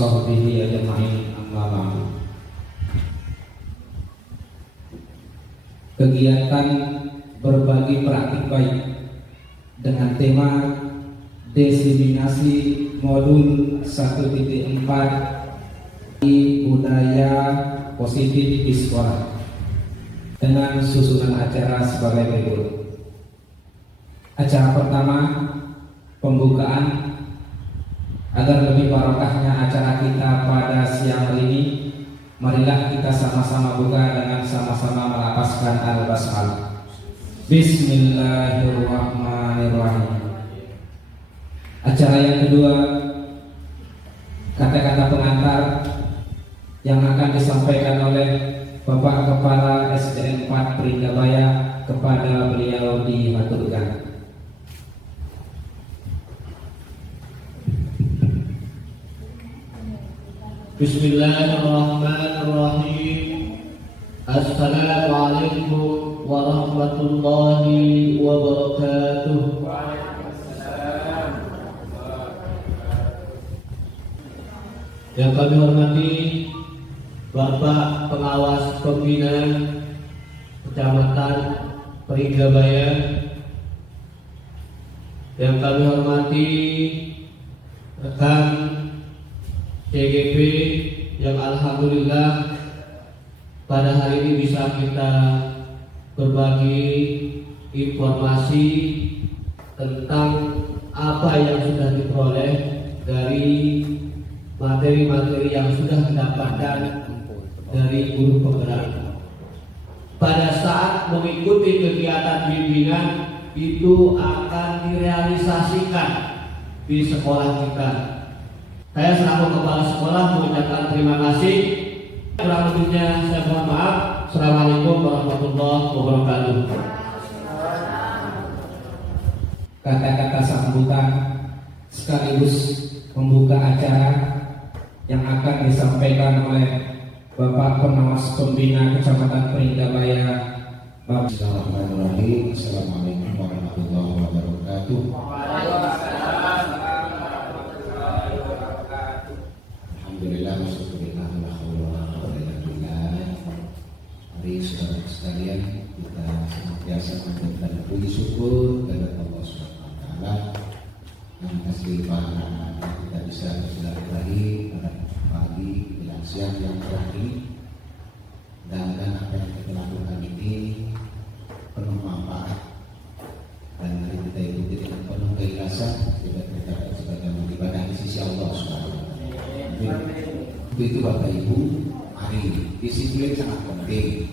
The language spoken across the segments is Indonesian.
sahbihi ajma'in, amma ba'du. Kegiatan berbagi praktik baik dengan tema diseminasi modul 1.4 budaya positif di sekolah dengan susunan acara sebagai berikut. Acara pertama, pembukaan. Agar lebih barokahnya acara kita pada siang hari ini, marilah kita sama-sama buka dengan sama-sama melafazkan al-basmalah. Bismillahirrahmanirrahim. Acara yang kedua, kata-kata pengantar yang akan disampaikan oleh Bapak Kepala SDN 4 Pringgabaya, kepada beliau dihaturkan. Bismillahirrahmanirrahim. Assalamualaikum warahmatullahi wabarakatuh. Yang kami hormati Bapak Pengawas Pembina Kecamatan Pringgabaya, yang kami hormati rekan CGP yang alhamdulillah pada hari ini bisa kita berbagi informasi tentang apa yang sudah diperoleh dari materi-materi yang sudah didapatkan dari guru penggerak. Pada saat mengikuti kegiatan bimbingan itu akan direalisasikan di sekolah kita. Saya selaku kepala sekolah mengucapkan terima kasih. Kurang lebihnya saya mohon maaf. Assalamualaikum warahmatullahi wabarakatuh. Kata-kata sambutan sekaligus pembuka acara yang akan disampaikan oleh Bapak Pengawas Pembina Kecamatan Pringgabaya, Bapak. Bismillahirrahmanirrahim. Assalamualaikum warahmatullahi wabarakatuh. Alhamdulillah, wasyukurillah, wa la haula wa la quwwata illa billah. Mari saudara sekalian, kita senantiasa mengucapkan puji syukur kepada Allah Subhanahu wa taala yang kasih limpahan kita bisa bersilaturahmi pada pagi menjelang siang yang cerah ini, dan apa yang kita lakukan ini penuh manfaat dan mari kita ikuti dengan penuh keikhlasan kita tercapai sebagai ibadah di sisi Allah Subhanahu wa taala. Untuk itu Bapak Ibu, mari disiplin sangat penting.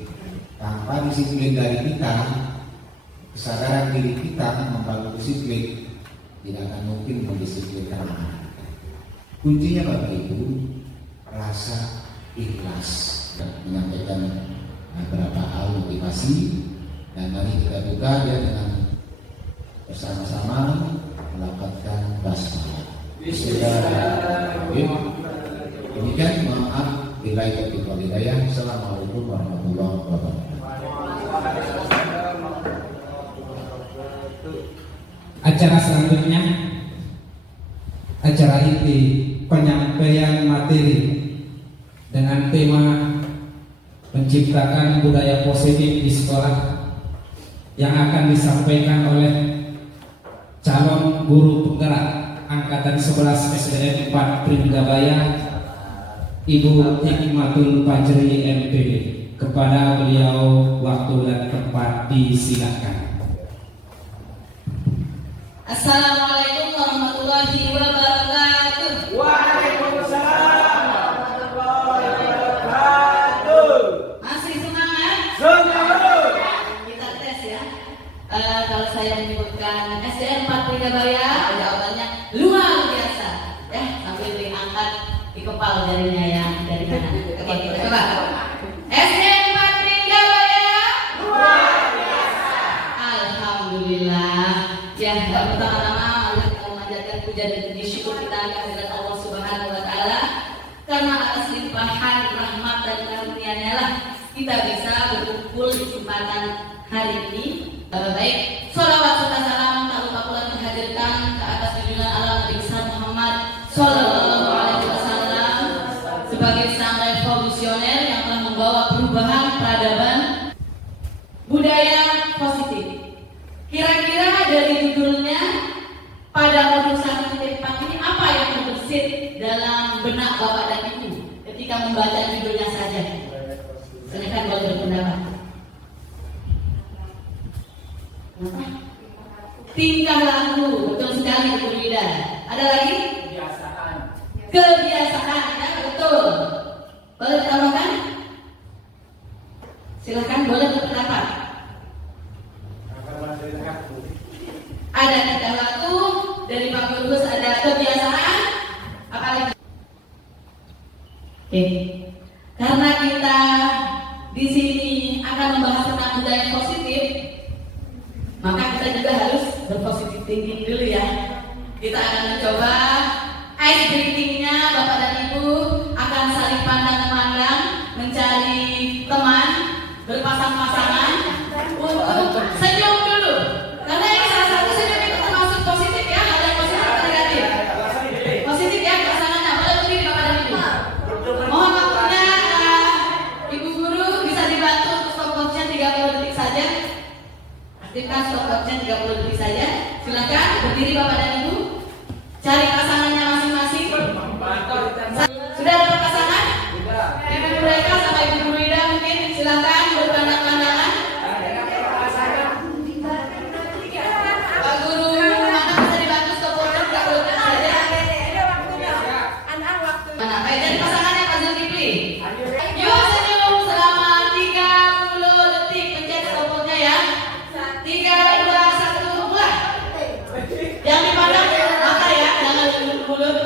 Tanpa disiplin dari kita, kesadaran diri kita membangun disiplin, tidak akan mungkin mendisiplinkan anak. Kuncinya Bapak Ibu, rasa ikhlas. Menyampaikan beberapa hal motivasi, dan mari kita buka ya dengan bersama-sama melakukan basmalah. Bismillahirrahmanirrahim. Demikian, maaf bila itu hidayah. Assalamualaikum warahmatullahi wabarakatuh. Acara selanjutnya, acara inti penyampaian materi dengan tema menciptakan budaya positif di sekolah, yang akan disampaikan oleh calon guru penggerak angkatan 11 SDN 4 Pringgabaya, Ibu Hikmatul Fajri MPD. Kepada beliau waktu dan tempat disilakan. Assalamualaikum warahmatullahi wabarakatuh. Waalaikumsalam warahmatullahi wabarakatuh. Masih semangat? Semangat. Kita tes ya. Kalau saya menyebutkan SDN 4 Pringgabaya, jawabannya luar biasa. Ya, sambil diangkat di kepala jarinya yang dari mana? Oke, kita coba. SDN 4 Pringgabaya luar biasa. Alhamdulillah. Ya, pertama-tama mari kita memanjatkan puja dan puji syukur kita kepada Allah Subhanahu wa taala, karena atas limpahan rahmat dan karunia-Nya lah kita bisa berkumpul di kesempatan hari ini. Baik, sholawat serta salam tak lupa pula terhadirkan ke atas junjungan alam Nabi besar Muhammad Sallallahu Alaihi Wasallam, sebagai sang revolusioner yang telah membawa perubahan peradaban budaya positif. Kira-kira dari judulnya pada modul 1.4 ini apa yang terbesit dalam benak Bapak dan Ibu ketika membaca judulnya saja? Silakan boleh berpendapat. Kenapa? Tingkah laku, betul sekali Bu Rida. Ada lagi? Kebiasaan, ya betul. Boleh ditambahkan? Silahkan boleh berpendapat. Ada tingkah laku, dari Pak Gurus ada kebiasaan, apa lagi? Oke, karena kita di sini akan membahas tentang budaya positif, maka kita juga harus berpositif thinking dulu ya. Kita akan mencoba ice breaking-nya. Bapak dan Ibu akan saling pandang-pandang, mencari teman, berpasang-pasangan untuk senyum dulu. Karena ini salah satu senyum itu termasuk positif ya, hal yang positif atau negatif? Positif ya, pasangannya. Boleh berdiri Bapak dan Ibu. Mohon waktunya Ibu Guru bisa dibantu untuk stopwatch-nya 30 detik saja. Aktifkan stopwatch-nya 30 detik saja. Silakan berdiri Bapak dan Ibu. Cari pasangannya masing-masing. Sudah dapat pasangan? Ibu mereka sama Ibu Rida mungkin silakan berpandang-pandangan. Pak Guru, mana bisa dibantu stopwatch-nya 30 detik saja. Mana? Baik, jadi pasangannya Pak Zulkifli. Yuk senyum selama 30 detik. Pencet stopwatch-nya ya. 3, 2, 1, mulai. Yang dipandang mata ya, jangan mulut.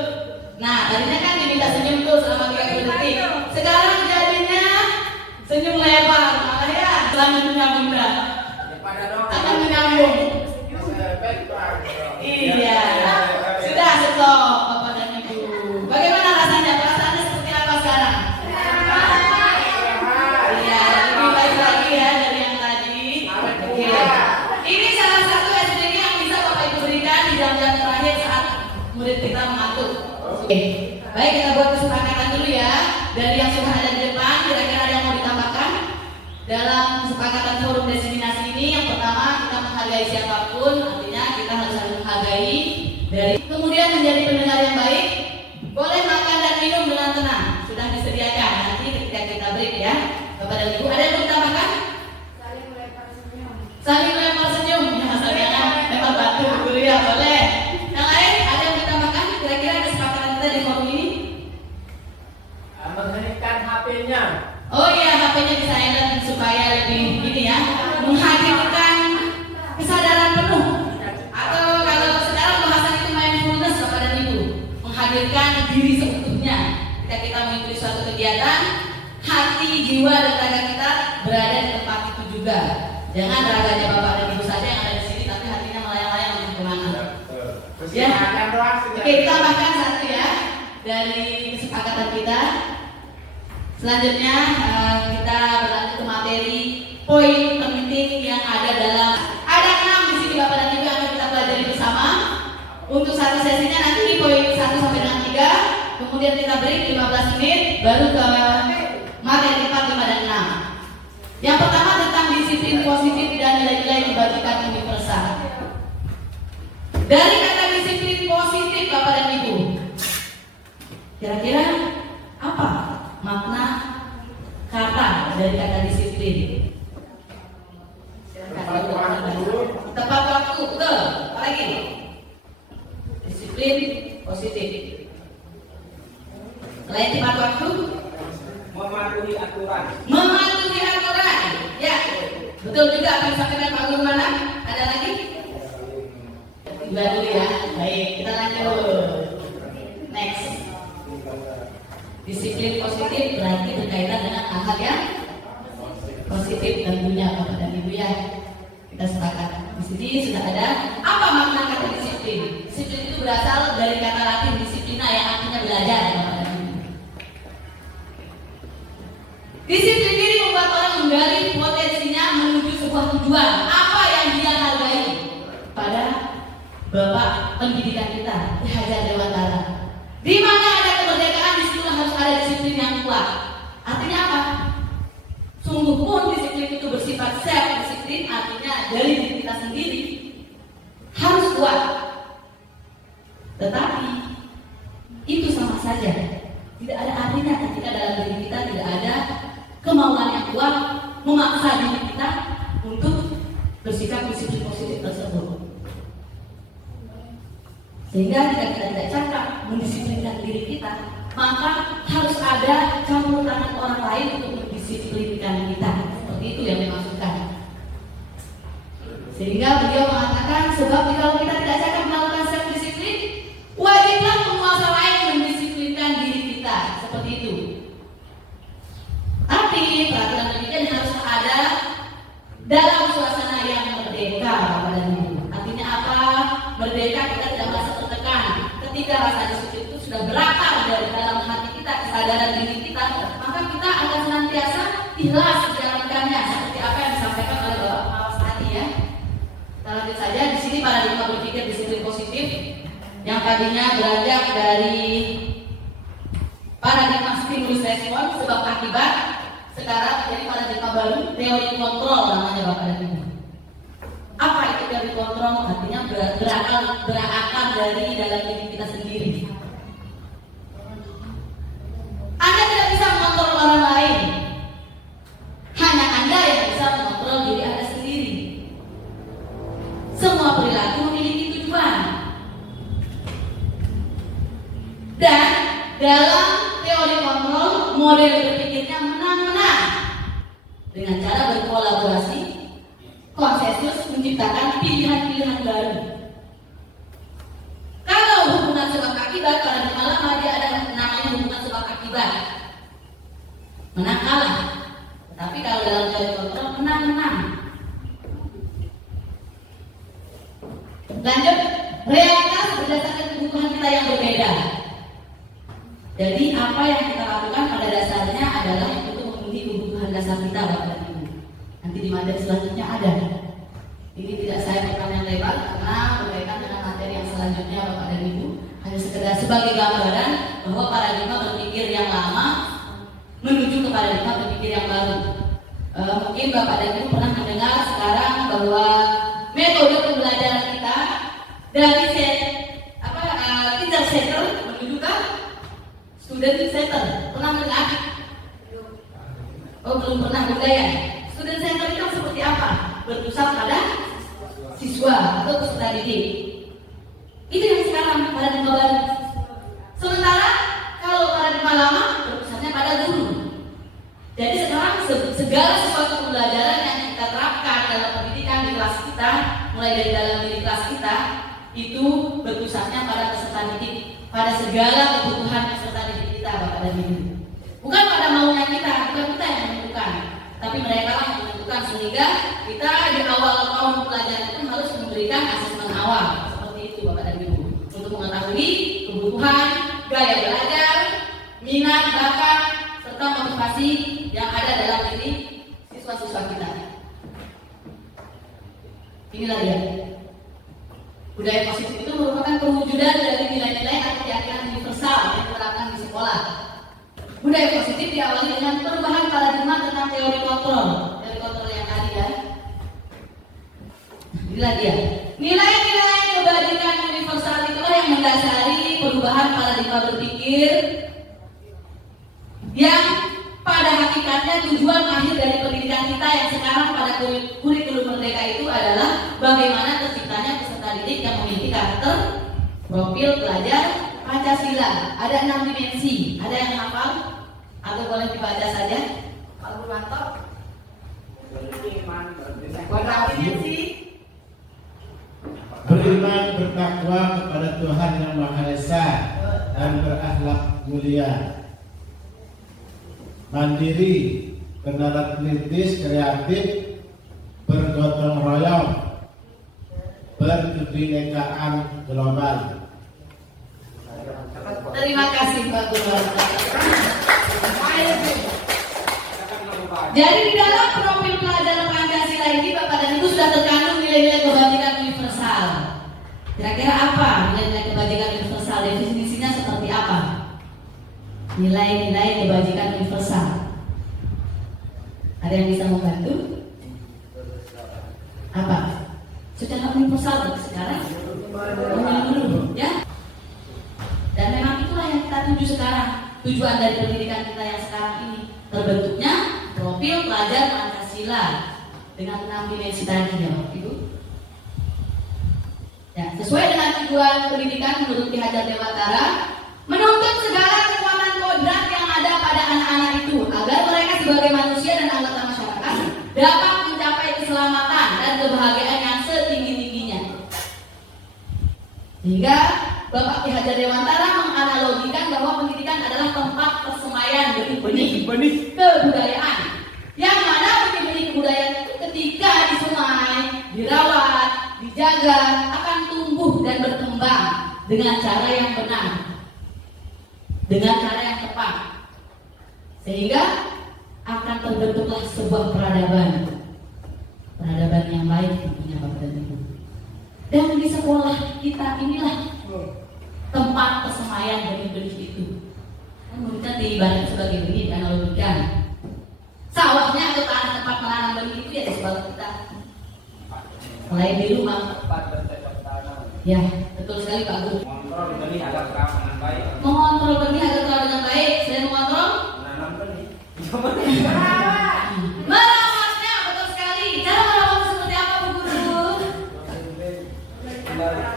Nah, tadinya kan diminta senyum tuh selama 30 detik. Sekarang jadinya senyum lebar, malah ya. Selanjutnya Bunda akan menyambung. Iya, sudah stop Bapak dan Ibu. Bagaimana rasanya? Perasaannya seperti apa sekarang? Iya, lebih baik lagi ya dari yang tadi. Oke. Ini salah satu SDG yang bisa Bapak Ibu berikan di jam-jam terakhir saat murid kita mengantuk. Oke. Baik, kita buat kesepakatan dulu ya. Dari yang sudah ada di depan, kira-kira ada yang mau ditambahkan? Dalam kesepakatan forum diseminasi ini, yang pertama kita menghargai siapapun, artinya kita harus saling menghargai. Kemudian menjadi pendengar yang baik, boleh makan dan minum dengan tenang, sudah disediakan nanti ketika kita break ya. Bapak dan Ibu, ada yang mau ditambahkan? Saling lempar senyum, ya jangan lempar batu dulu ya, boleh. Yang lain ada yang ditambahkan? Kira-kira kesepakatan kita di forum ini? Menghentikan HP-nya. Oh iya, HP-nya di silent supaya lebih ini ya, menghadirkan kesadaran penuh. Atau kalau sekarang bahasan itu mindfulness Bapak dan Ibu, menghadirkan diri seutuhnya. Ketika kita mengikuti suatu kegiatan, hati, jiwa, dan raga kita berada di tempat itu juga. Jangan raganya Bapak dan Ibu saja yang ada di sini, tapi hatinya melayang-layang untuk kemana. Ya, oke, ditambahkan satu ya dari kesepakatan kita. Selanjutnya kita berlanjut ke materi poin penting yang ada dalam. Ada 6 di sini Bapak dan Ibu yang akan kita pelajari bersama. Untuk satu sesinya nanti di poin 1 sampai dengan 3. Kemudian kita break 15 menit, baru ke materi 4, 5, dan 6. Yang pertama tentang disiplin positif dan nilai-nilai kebajikan universal. Dari kata disiplin positif Bapak dan Ibu, kira-kira apa makna kata dari kata disiplin? Tepat waktu, betul. Apa lagi? Disiplin positif. Selain tepat waktu, Mematuhi aturan. mematuhi aturan. Ya, betul juga apa yang disampaikan Pak Guru mana? Ada lagi? Dua dulu ya. Baik, kita lanjut. Next. Disiplin positif berarti berkaitan dengan hal-hal yang positif tentunya Bapak dan Ibu ya. Kita sepakat. Di sini sudah ada apa makna kata disiplin. Disiplin itu berasal dari kata Latin disiplina yang artinya belajar Bapak dan Ibu. Disiplin diri membuat orang menggali potensinya menuju sebuah tujuan. Apa yang dia hargai pada Bapak pendidikan kita, Ki Hajar Dewantara. Di mana ada kemerdekaan, di situ harus ada disiplin yang dari diri kita sendiri harus kuat. Tetapi itu sama saja, tidak ada artinya ketika dalam diri kita tidak ada kemauan yang kuat memaksa diri kita untuk bersikap disiplin positif tersebut. Sehingga jika kita tidak cakap mendisiplinkan diri kita, maka harus ada campur tangan orang lain untuk mendisiplinkan kita. Seperti itu yang dimaksudkan. Sehingga beliau mengatakan, sebab kalau kita tidak cakap melakukan self disiplin, wajiblah penguasa lain mendisiplinkan diri kita. Seperti itu. Tapi peraturan demikian harus ada dalam suasana yang merdeka pada diri. Artinya apa? Merdeka, kita tidak merasa tertekan. Ketika rasa disiplin itu sudah berakar dari dalam hati kita, kesadaran diri kita, maka kita akan senantiasa ikhlas menjalankannya seperti apa yang disampaikan oleh Bapak Mawas tadi ya. Kita lanjut saja. Di sini paradigma berpikir disiplin positif yang tadinya beranjak dari paradigma stimulus respon sebab akibat, sekarang menjadi paradigma baru teori kontrol namanya Bapak dan Ibu. Apa itu teori kontrol? Artinya berakar dari dalam diri kita sendiri. Anda tidak bisa mengontrol orang lain, hanya Anda yang bisa mengontrol diri Anda sendiri. Semua perilaku memiliki tujuan. Dan dalam teori kontrol, model berpikirnya menang-menang dengan cara berkolaborasi, konsensus, menciptakan pilihan-pilihan baru. Kalau hubungan sebab akibat, pada di malam dia ada namanya hubungan sebab akibat, menang kalah. Tetapi kalau dalam teori kontrol, menang-menang. Lanjut, realitas berdasarkan kebutuhan kita yang berbeda. Jadi apa yang kita lakukan pada dasarnya adalah untuk memenuhi kebutuhan dasar kita, Bapak dan Ibu. Nanti di materi selanjutnya ada. Ini tidak saya perpanjang lebar karena berkaitan dengan materi yang selanjutnya, Bapak dan Ibu. Hanya sekedar sebagai gambaran bahwa paradigma berpikir yang lama menuju ke paradigma berpikir yang baru. Mungkin Bapak dan Ibu pernah mendengar sekarang bahwa metode pembelajaran kita dari teacher center menuju ke student center. Pernah mendengar? Oh, belum pernah budaya. Student center itu seperti apa? Berpusat pada siswa atau peserta didik. Itu yang sekarang paradigma baru. Sementara kalau paradigma lama berpusatnya pada guru. Jadi sekarang segala sesuatu pembelajaran yang kita terapkan dalam pendidikan di kelas kita, mulai dari dalam diri kelas kita, itu berpusatnya pada peserta didik, pada segala kebutuhan peserta didik kita, Bapak dan Ibu. Bukan pada maunya kita, bukan kita yang menentukan, tapi mereka lah yang menentukan. Sehingga kita di awal tahun pelajaran itu harus memberikan asesmen awal seperti itu, Bapak dan Ibu, untuk mengetahui kebutuhan, gaya belajar, minat, bakat, serta motivasi yang ada dalam diri siswa-siswa kita. Inilah dia. Budaya positif itu merupakan perwujudan dari nilai-nilai atau keyakinan universal yang diterapkan di sekolah. Budaya positif diawali dengan perubahan paradigma tentang teori kontrol yang tadi ya. Inilah dia. Nilai-nilai kebajikan universal itulah yang mendasari perubahan paradigma berpikir yang pada hakikatnya tujuan akhir dari pendidikan kita yang sekarang pada kurikulum merdeka itu adalah bagaimana terciptanya peserta didik yang memiliki karakter, profil pelajar Pancasila. Ada 6 dimensi. Ada yang hafal atau boleh dibaca saja? Kalau mantap. Berapa dimensi? Beriman, bertakwa kepada Tuhan Yang Maha Esa dan berakhlak mulia. Mandiri, bernalar kritis, kreatif, bergotong royong, berkebinekaan global. Terima kasih Pak Guru. Jadi di dalam profil pelajar Pancasila ini Bapak dan Ibu sudah terkandung nilai-nilai kebajikan universal. Kira-kira apa nilai-nilai kebajikan universal? Definisinya seperti apa? Nilai-nilai kebajikan universal. Ada yang bisa membantu? Apa? secara universal sekarang dulu ya. Dan memang itulah yang kita tuju sekarang. Tujuan dari pendidikan kita yang sekarang ini terbentuknya profil pelajar Pancasila dengan 6 dimensi tadi ya Bapak Ibu. Ya, sesuai dengan tujuan pendidikan menurut Ki Hajar Dewantara, menuntut segala kekuatan kodrat yang ada pada anak-anak itu agar mereka sebagai manusia dan anggota masyarakat dapat mencapai keselamatan dan kebahagiaan yang setinggi-tingginya. Sehingga Bapak Ki Hajar Dewantara menganalogikan bahwa pendidikan adalah tempat persemaian benih-benih kebudayaan, yang mana benih-benih kebudayaan itu ketika disemai, dirawat, dijaga akan tumbuh dan berkembang dengan cara yang benar, dengan cara yang tepat, sehingga akan terbentuklah sebuah peradaban yang baik tentunya Bapak dan Ibu. Dan di sekolah kita inilah tempat persemaian benih-benih itu. Kita diibaratkan sebagai benih, analogikan sawahnya atau tanah tempat menanam benih itu ya di sekolah kita. Selain di rumah. Ya, betul sekali Pak Guru. Mengontrol benih agar terawat dengan baik. Mengontrol benih agar terawat dengan baik. Selain mengontrol, Menanam benih. merawatnya, betul sekali. Cara merawat seperti apa Bu Guru?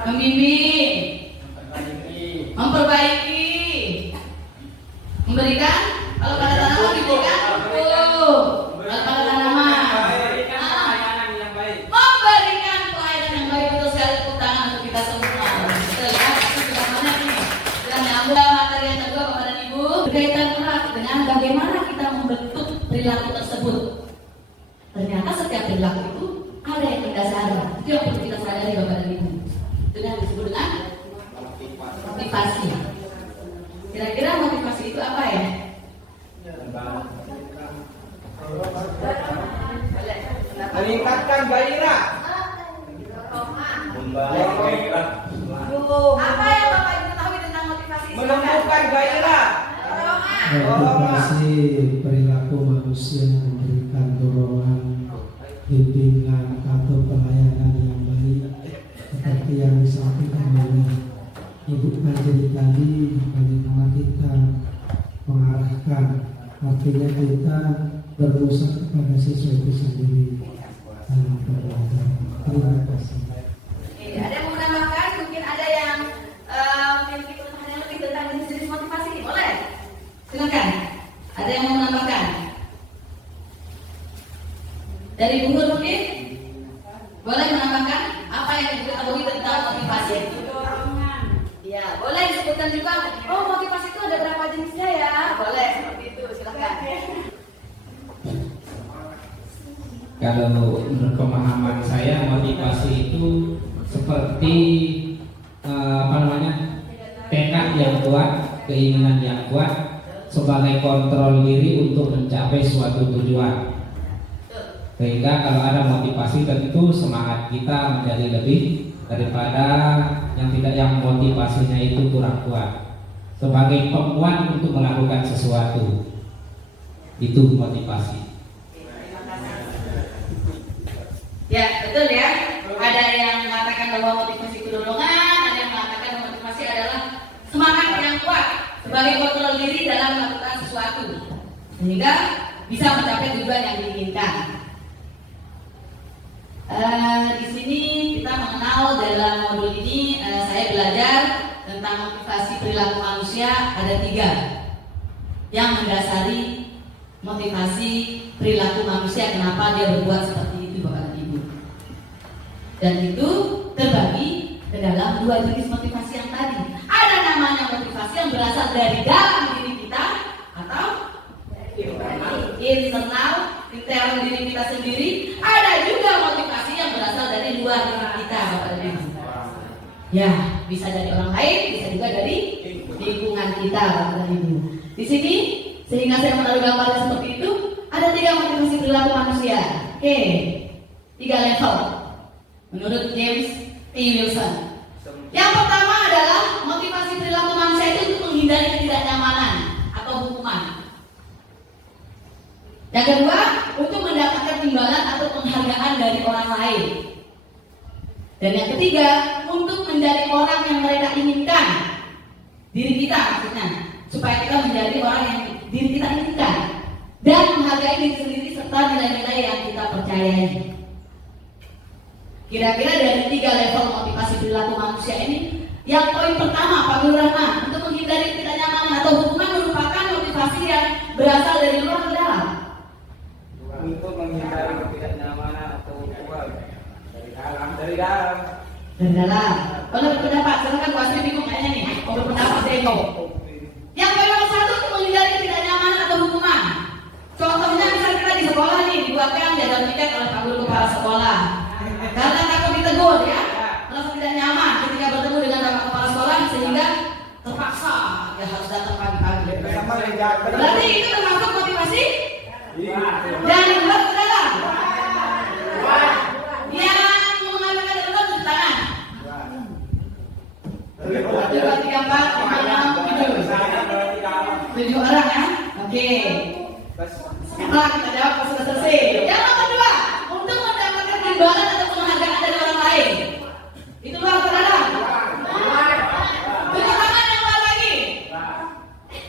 Membimbing, memperbaiki, memberikan. Kalau pada tanaman diberikan pupuk. Kalau pada tanaman memberikan pelayanan yang baik. Betul sekali, tepuk tangan untuk kita semua. Betul ya, sudah banyak nih. Sudah nyambung materi yang kedua Bapak dan Ibu, berkaitan erat dengan bagaimana kita membentuk perilaku tersebut. Ternyata setiap perilaku itu ada yang mendasari. Itu yang perlu kita sadari Bapak dan Ibu. Itu yang disebut dengan motivasi. Kira-kira motivasi itu apa ya? Meningkatkan gairah. Apa yang Bapak Ibu ketahui tentang motivasi? Menumbuhkan gairah. Motivasi perilaku manusia memberikan dorongan, bimbingan atau pelayanan yang baik seperti yang disampaikan oleh Ibu Majeri tadi, bagaimana kita mengarahkan, artinya kita berusaha kepada siswa itu sendiri dalam pembelajaran. Terima kasih. Ada yang mau menambahkan? Mungkin ada yang memiliki pengetahuan yang lebih tentang jenis motivasi ini, boleh? Silakan. Ada yang mau menambahkan? Dari Bu Guru mungkin? Boleh menambahkan apa yang diketahui tentang motivasi itu? Ya, boleh disebutkan juga. Oh, motivasi itu ada berapa jenisnya ya? Boleh, seperti itu. Silakan. Kalau menurut pemahaman saya, motivasi itu seperti tekad yang kuat, keinginan yang kuat sebagai kontrol diri untuk mencapai suatu tujuan. Sehingga kalau ada motivasi tentu semangat kita menjadi lebih daripada yang motivasinya itu kurang kuat. Sebagai penguat untuk melakukan sesuatu, itu motivasi. Ya, betul ya. Ada yang mengatakan bahwa motivasi itu dorongan, ada yang mengatakan motivasi adalah semangat yang kuat sebagai kontrol diri dalam melakukan sesuatu sehingga bisa mencapai tujuan yang diinginkan. Di sini kita mengenal dalam modul ini saya belajar tentang motivasi perilaku manusia ada 3 yang mendasari motivasi perilaku manusia, kenapa dia berbuat seperti itu Bapak dan Ibu. Dan itu terbagi ke dalam 2 jenis motivasi yang tadi. Ada namanya motivasi yang berasal dari dalam diri kita atau internal diri kita sendiri. Ada juga motivasi yang berasal dari luar diri kita Bapak dan Ibu. Ya, bisa dari orang lain, bisa juga dari lingkungan kita Bapak dan Ibu. Di sini sehingga saya menaruh gambaran seperti itu, ada 3 motivasi perilaku manusia. Oke, 3 level menurut James T. Wilson. Yang pertama adalah motivasi perilaku manusia itu untuk menghindari ketidaknyamanan atau hukuman. Yang kedua, untuk mendapatkan imbalan atau penghargaan dari orang lain. Dan yang ketiga, untuk menjadi orang yang mereka inginkan. Diri kita maksudnya, supaya kita menjadi orang yang diri kita inginkan dan menghargai diri sendiri serta nilai-nilai yang kita percayai. Kira-kira dari 3 level motivasi perilaku manusia ini, yang poin pertama Pak Guru Rahman, untuk menghindari ketidaknyamanan atau hukuman merupakan motivasi yang berasal dari luar ke dalam. Untuk menghindari ketidaknyamanan atau hukuman dari dalam. Dari dalam. Kalau berpendapat, silakan Bu Asri bingung kayaknya nih. Mau berpendapat Deko. Yang poin nomor 1 untuk menghindari ketidaknyamanan atau hukuman. Contohnya misalnya kita di sekolah nih dibuatkan jaga tiket oleh Pak Guru kepala sekolah. Karena takut ditegur ya, merasa tidak nyaman ketika bertemu dengan Bapak kepala sekolah sehingga terpaksa ya harus datang pagi-pagi. Berarti itu termasuk motivasi dari luar ke dalam. Yang mengatakan dari luar tepuk tangan. 1, 2, 3, 4, 5, 6, 7 orang ya. Oke. Sekarang kita jawab pas sudah selesai. Yang nomor 2, untuk mendapatkan imbalan atau penghargaan dari orang lain. Itu luar atau dalam? Tepuk tangan yang luar lagi.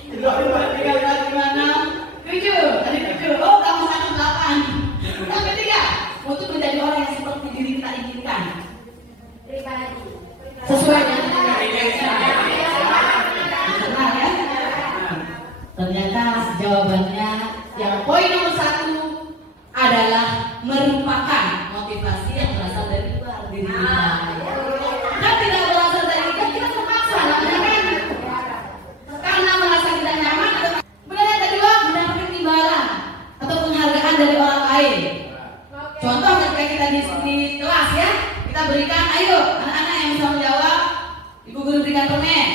2, 3, 4, 5, 6, 7. Tadi 7. Oh, kamu sangat 8. Yang ketiga, untuk menjadi orang yang seperti diri kita inginkan. Sesuai dengan benar ya? Ternyata jawabannya yang poin nomor 1 adalah merupakan motivasi yang berasal dari luar diri kita. Kan tidak berasal dari kita terpaksa namanya kan? Karena merasa tidak nyaman. Kemudian yang kedua, mendapatkan imbalan atau penghargaan dari orang lain. Contoh ketika kita di kelas ya, kita berikan, ayo anak-anak yang bisa menjawab, ibu guru berikan permen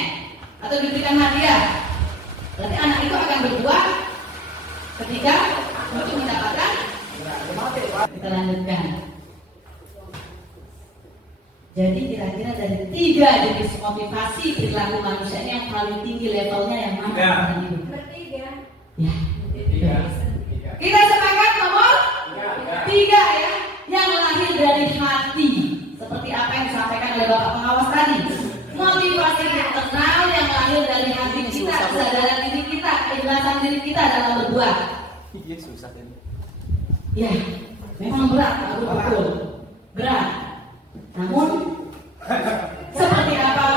atau diberikan hadiah. Berarti anak itu akan berbuat ketika untuk mendapatkan. Kita lanjutkan. Jadi kira-kira dari 3 jenis motivasi perilaku manusia ini yang paling tinggi levelnya yang mana? Ya. Kita sepakat nomor 3 ya, yang lahir dari hati. Seperti apa yang disampaikan oleh Bapak pengawas tadi. Motivasi internal yang lahir dari hati kita, kesadaran diri kita, keikhlasan diri kita dalam berbuat. Ya, memang berat, betul. Berat. Namun seperti apa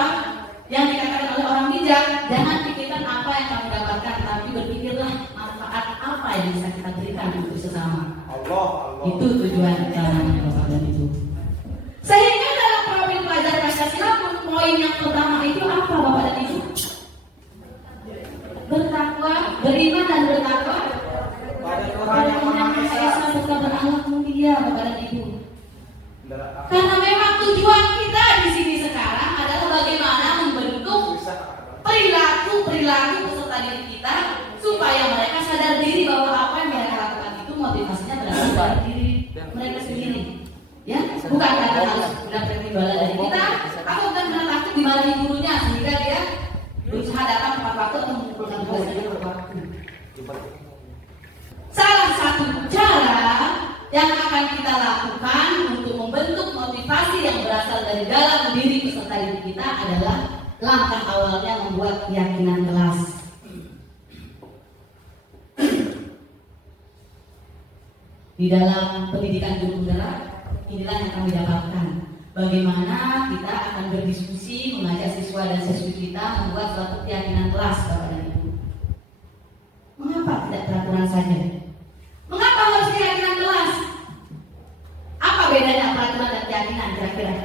yang dikatakan oleh orang bijak, jangan pikirkan apa yang kamu dapatkan, tapi berpikirlah manfaat apa yang bisa kita berikan untuk sesama. Itu tujuan utamanya Bapak dan Ibu. Sehingga dalam profil pelajar Pancasila, poin yang pertama itu apa Bapak dan Ibu? Bertakwa, beriman dan bertakwa pada Yang Maha Esa serta berakhlak mulia Bapak dan Ibu. Karena memang tujuan kita di sini sekarang adalah bagaimana membentuk perilaku peserta didik kita supaya mereka sadar diri bahwa apa yang mereka lakukan itu motivasinya berasal dari diri mereka sendiri. Ya, bukan karena harus mendapatkan imbalan dari kita, atau bukan karena takut dimarahi gurunya sehingga dia berusaha datang tepat waktu atau mengumpulkan tugasnya tepat waktu. Salah satu cara yang akan kita lakukan untuk membentuk motivasi yang berasal dari dalam diri peserta didik kita adalah langkah awalnya membuat keyakinan kelas. Di dalam pendidikan guru penggerak, inilah yang kami dapatkan. Bagaimana kita akan berdiskusi, mengajak siswa dan siswi kita membuat suatu keyakinan kelas, Bapak dan Ibu. Mengapa tidak peraturan saja? Mengapa harus keyakinan kelas? Apa bedanya peraturan dan keyakinan kira-kira?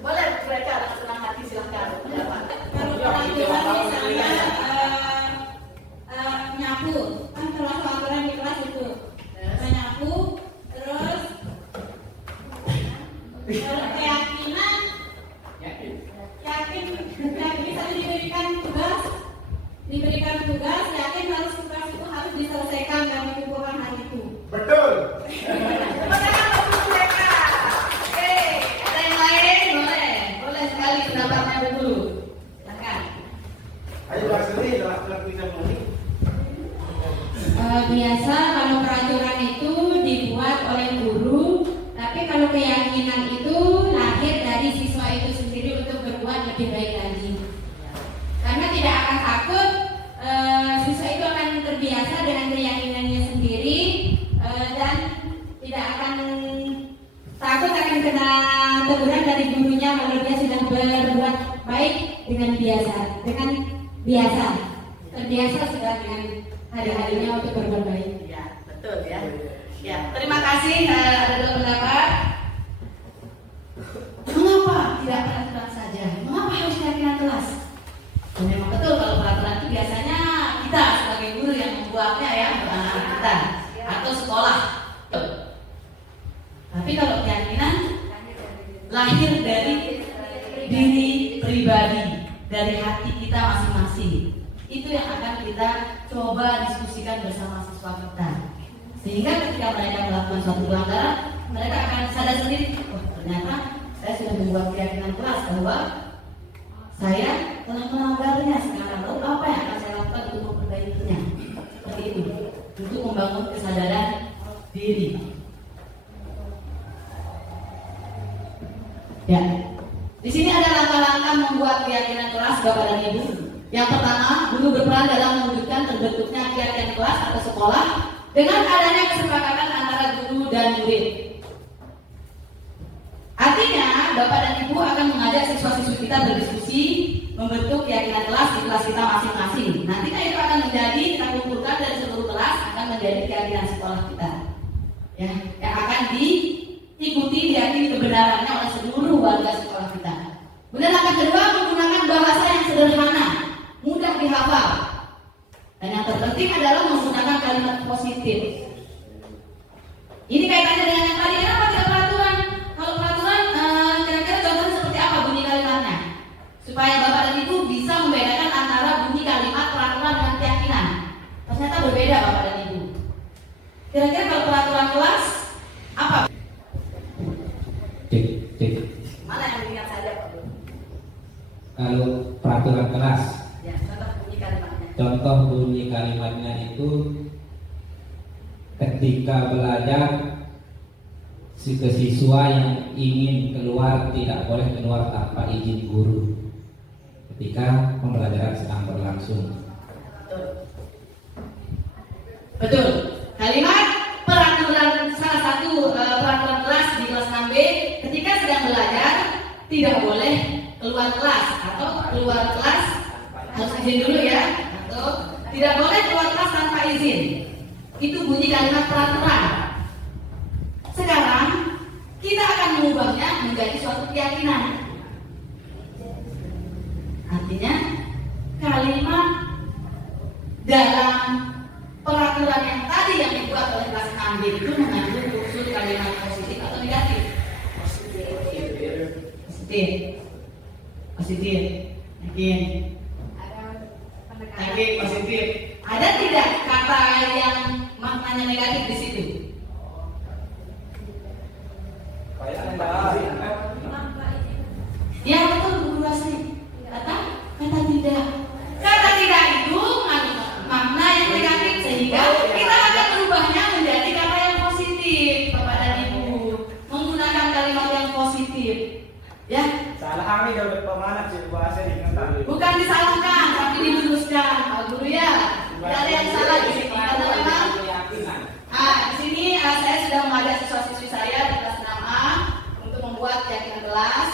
Boleh mereka senang hati silahkan. Kalau peraturan misalnya nyapu, kan kalau peraturan di kelas itu nyapu, terus keyakinan, yakin misalnya diberikan tugas, yakin harus tugas itu harus diselesaikan dan dikumpulkan hari itu. Betul. Ada yang lain? Boleh sekali pendapatnya dulu. Silakan. Ayo Basri, lakukan ini. Biasa kalau peraturan itu dibuat oleh guru keyakinan itu lahir dari siswa itu sendiri untuk berbuat lebih baik lagi. Karena tidak akan takut, siswa itu akan terbiasa dengan keyakinannya sendiri, dan tidak akan takut akan kena teguran dari gurunya kalau dia sudah berbuat baik dengan biasa, terbiasa sudah dengan hari-harinya untuk berbuat baik. Ya, betul ya. Ya, terima kasih. Ada dua pendapat. Mengapa tidak peraturan saja? Mengapa harus keyakinan kelas? Ya, memang betul kalau peraturan itu biasanya kita sebagai guru yang membuatnya ya, untuk anak-anak kita atau sekolah. Tapi kalau keyakinan lahir dari diri pribadi, dari hati kita masing-masing. Itu yang akan kita coba diskusikan bersama siswa kita. Sehingga ketika mereka melakukan suatu pelanggaran, mereka akan sadar sendiri, oh ternyata saya sudah membuat keyakinan kelas bahwa saya telah melanggarnya. Sekarang lalu apa yang akan saya lakukan untuk memperbaikinya? Seperti itu, untuk membangun kesadaran diri. Ya, di sini ada langkah-langkah membuat keyakinan kelas Bapak dan Ibu. Yang pertama, guru berperan dalam mewujudkan terbentuknya keyakinan kelas atau sekolah dengan adanya kesepakatan antara guru dan murid. Artinya, Bapak dan Ibu akan mengajak siswa-siswi kita berdiskusi, membentuk keyakinan kelas di kelas kita masing-masing. Nantinya itu akan menjadi, kita kumpulkan dari seluruh kelas, akan menjadi keyakinan sekolah kita. Ya, yang akan diikuti, diyakini kebenarannya oleh seluruh warga sekolah kita. Kemudian langkah kedua, menggunakan bahasa yang sederhana, mudah dihafal. Dan yang terpenting adalah menggunakan kalimat positif. Ini kaitannya dengan yang tadi, kenapa tidak peraturan? Kalau peraturan, kira-kira contohnya seperti apa bunyi kalimatnya? Supaya Bapak dan Ibu bisa membedakan antara bunyi kalimat peraturan dan keyakinan. Ternyata berbeda Bapak dan Ibu. Kira-kira kalau peraturan kelas, apa? Cek. Mana yang ingat saja Pak Bu? Kalau peraturan kelas, Ya, contoh bunyi kalimatnya. contoh bunyi kalimatnya itu ketika belajar si siswa yang ingin keluar tidak boleh keluar tanpa izin guru ketika pembelajaran sedang berlangsung. Betul. Kalimat peraturan, salah satu peraturan kelas di kelas 6B, ketika sedang belajar tidak boleh keluar kelas, atau keluar kelas harus izin dulu ya, atau tidak boleh keluar kelas tanpa izin. Itu bunyi kalimat peraturan. Sekarang kita akan mengubahnya menjadi suatu keyakinan. Artinya kalimat dalam peraturan yang tadi yang dibuat oleh kelas 6B itu mengandung unsur kalimat positif atau negatif? Positif. Yakin? Yakin positif. Ada tidak kata yang maknanya negatif di situ? Ya betul Bu Asri. Kata tidak. Kata tidak itu makna yang negatif, sehingga kita akan merubahnya menjadi kata yang positif Bapak dan Ibu, menggunakan kalimat yang positif. Ya, Salah kami dapat pemanah sih bahasa di bukan disalahkan tapi diluruskan Pak Guru ya. Tidak ada yang salah di sini karena memang di sini saya sudah mengajak siswa-siswi saya di kelas 6A untuk membuat keyakinan kelas.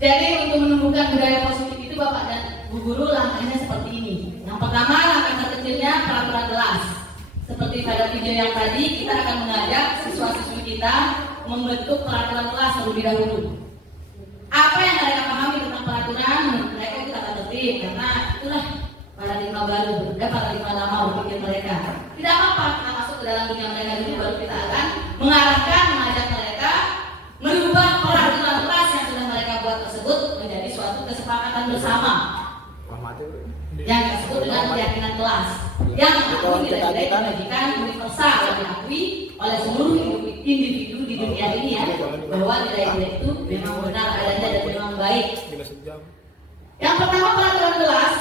Jadi untuk menumbuhkan budaya positif itu Bapak dan Bu Guru langkahnya seperti ini. Yang pertama, langkah terkecilnya peraturan kelas. Seperti pada video yang tadi, kita akan mengajak siswa-siswi kita membentuk peraturan kelas terlebih dahulu. Apa yang mereka pahami tentang peraturan, menurut mereka itu tata tertib, karena itulah paradigma baru, paradigma lama berpikir mereka. Tidak apa-apa, kita masuk ke dalam dunia mereka dulu, baru kita akan mengarahkan, mengajak mereka merubah peraturan kelas yang sudah mereka buat tersebut menjadi suatu kesepakatan bersama yang disebut dengan keyakinan kelas yang mengakui nilai-nilai kebajikan universal yang diakui oleh seluruh individu di dunia ini ya, bahwa nilai-nilai itu memang benar adanya dan memang baik. Yang pertama, peraturan kelas.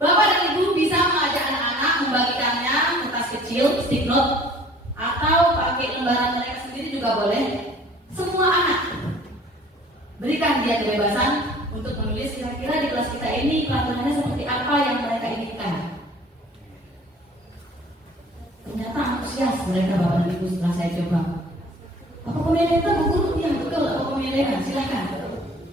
Bapak dan Ibu bisa mengajak anak-anak membagikannya kertas kecil, stick note, atau pakai lembaran mereka sendiri juga boleh. Semua anak berikan dia kebebasan untuk menulis kira-kira di kelas kita ini peraturannya seperti apa yang mereka inginkan. Ternyata antusias mereka Bapak dan Ibu setelah saya coba. Apa pemilihan Bu Guru? Ya betul, apa pemilihan? Silakan.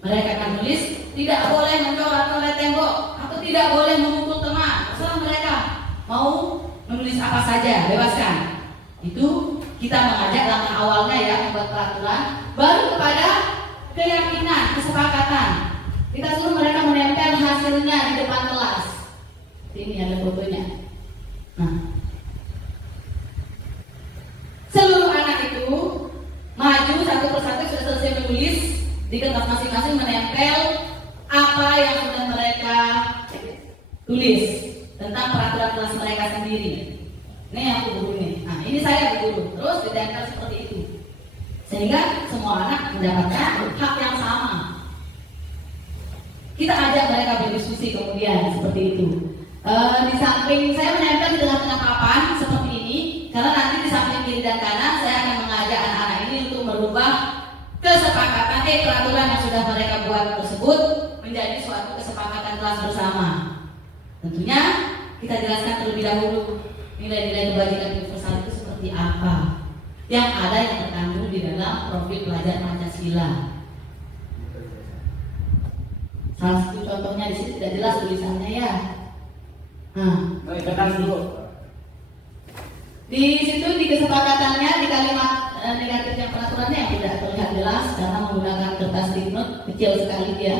Mereka akan nulis tidak boleh mencoret-coret tembok atau tidak boleh memukul teman. Terserah mereka mau menulis apa saja, bebaskan. Itu kita mengajak langkah awalnya ya, membuat peraturan, baru kepada keyakinan, kesepakatan. Kita suruh mereka menempel hasilnya di depan kelas. Ini ada fotonya. Nah, seluruh anak itu maju satu persatu sudah selesai menulis di kertas masing-masing, menempel apa yang sudah mereka tulis tentang peraturan kelas mereka sendiri. Ini yang Bu Guru nih. Nah, ini saya Bu Guru. Terus ditempel seperti itu. Sehingga semua anak mendapatkan hak yang sama. Kita ajak mereka berdiskusi kemudian seperti itu. Di samping saya menempel di tengah-tengah papan seperti ini, karena nanti di samping kiri dan kanan saya akan mengajak anak-anak ini untuk merubah kesepakatan peraturan yang sudah mereka buat tersebut menjadi suatu kesepakatan kelas bersama. Tentunya kita jelaskan terlebih dahulu nilai-nilai kebajikan universal itu seperti apa yang ada yang terkandung di dalam profil pelajar Pancasila. Salah satu contohnya di sini tidak jelas tulisannya ya. Nah, di situ di kesepakatannya di kalimat negatif yang peraturannya yang tidak terlihat jelas karena menggunakan kertas stick-note kecil sekali dia.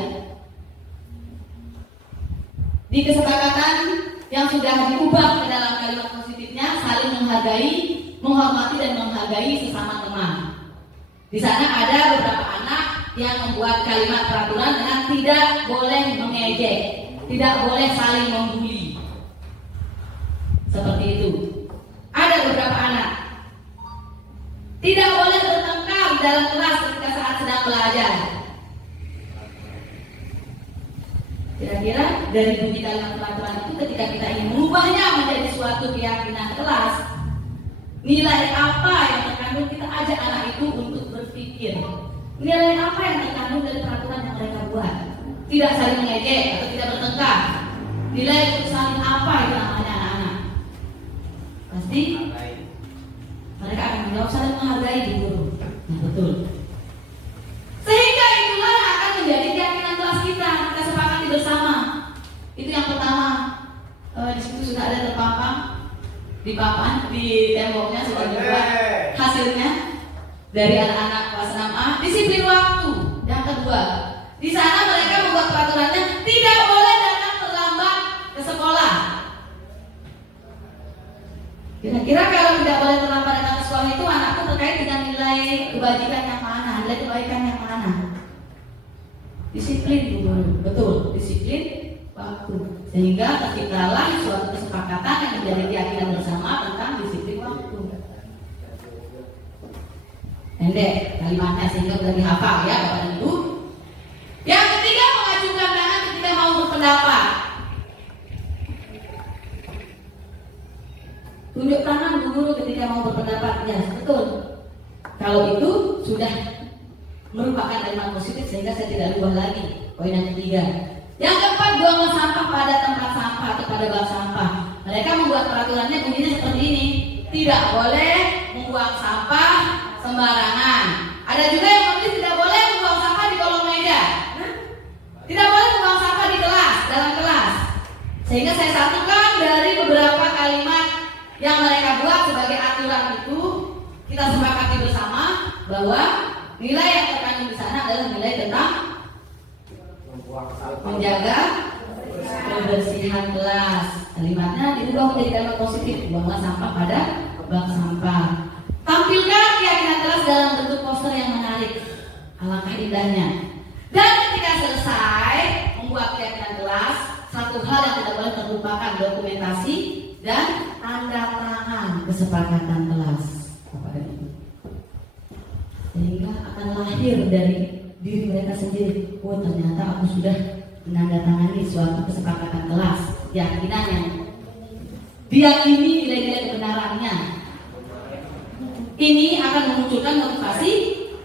Di kesepakatan yang sudah diubah ke dalam kalimat positifnya, saling menghargai, menghormati dan menghargai sesama teman. Di sana ada beberapa anak yang membuat kalimat peraturan dengan tidak boleh mengejek, tidak boleh saling membuli. Seperti itu. Ada beberapa anak tidak boleh bertengkar dalam kelas ketika saat sedang belajar. Kira-kira dari bunyi kalimat peraturan itu ketika kita ingin mengubahnya menjadi suatu keyakinan kelas, nilai apa yang terkandung, kita ajak anak itu untuk berpikir. Nilai apa yang terkandung dari peraturan yang mereka buat? Tidak saling mengejek atau tidak bertengkar. Nilai untuk saling apa itu namanya anak-anak? Pasti mereka akan menjawab saling menghargai di guru. Nah, betul. Sehingga itulah akan menjadi keyakinan kelas kita sepakati bersama. Itu yang pertama. Di situ sudah ada terpampang di papan, di temboknya sudah dibuat hasilnya dari anak-anak kelas 6A. Disiplin waktu. Yang kedua, di sana mereka membuat peraturannya tidak boleh datang terlambat ke sekolah. Kira-kira kalau tidak boleh terlambat datang ke sekolah itu anakku terkait dengan nilai kebajikan yang mana, nilai kebaikan yang mana? Disiplin dulu, betul, disiplin waktu. Sehingga terciptalah suatu kesepakatan yang menjadi keyakinan bersama tentang disiplin waktu. Pendek kalimatnya sehingga sudah dihafal ya Bapak dan Ibu. Yang ketiga, mengacungkan tangan ketika mau berpendapat. Tunjuk tangan Bu Guru ketika mau berpendapat. Ya, betul. Kalau itu sudah merupakan kalimat positif sehingga saya tidak ubah lagi. Poin yang ketiga. Yang keempat, buang sampah pada tempat sampah atau pada bak sampah. Mereka membuat peraturannya bunyinya seperti ini. Tidak boleh membuang sampah sembarangan. Ada juga yang menulis tidak boleh membuang sampah di kolong meja. Sehingga saya satukan dari beberapa kalimat yang mereka buat sebagai aturan itu, kita sepakati bersama bahwa nilai yang terkandung di sana adalah nilai tentang menjaga kebersihan kelas. Kalimatnya diubah menjadi kalimat positif, buanglah sampah pada bank sampah. Tampilkan keyakinan kelas dalam bentuk poster yang menarik. Alangkah indahnya. Dan ketika selesai membuat keyakinan kelas, satu hal yang tidak boleh terlupakan, dokumentasi dan tanda tangan kesepakatan kelas. Bapak dan Ibu. Sehingga akan lahir dari diri mereka sendiri. Oh, ternyata aku sudah menandatangani suatu kesepakatan kelas, keyakinan yang diyakini nilai-nilai kebenarannya. Ini akan memunculkan motivasi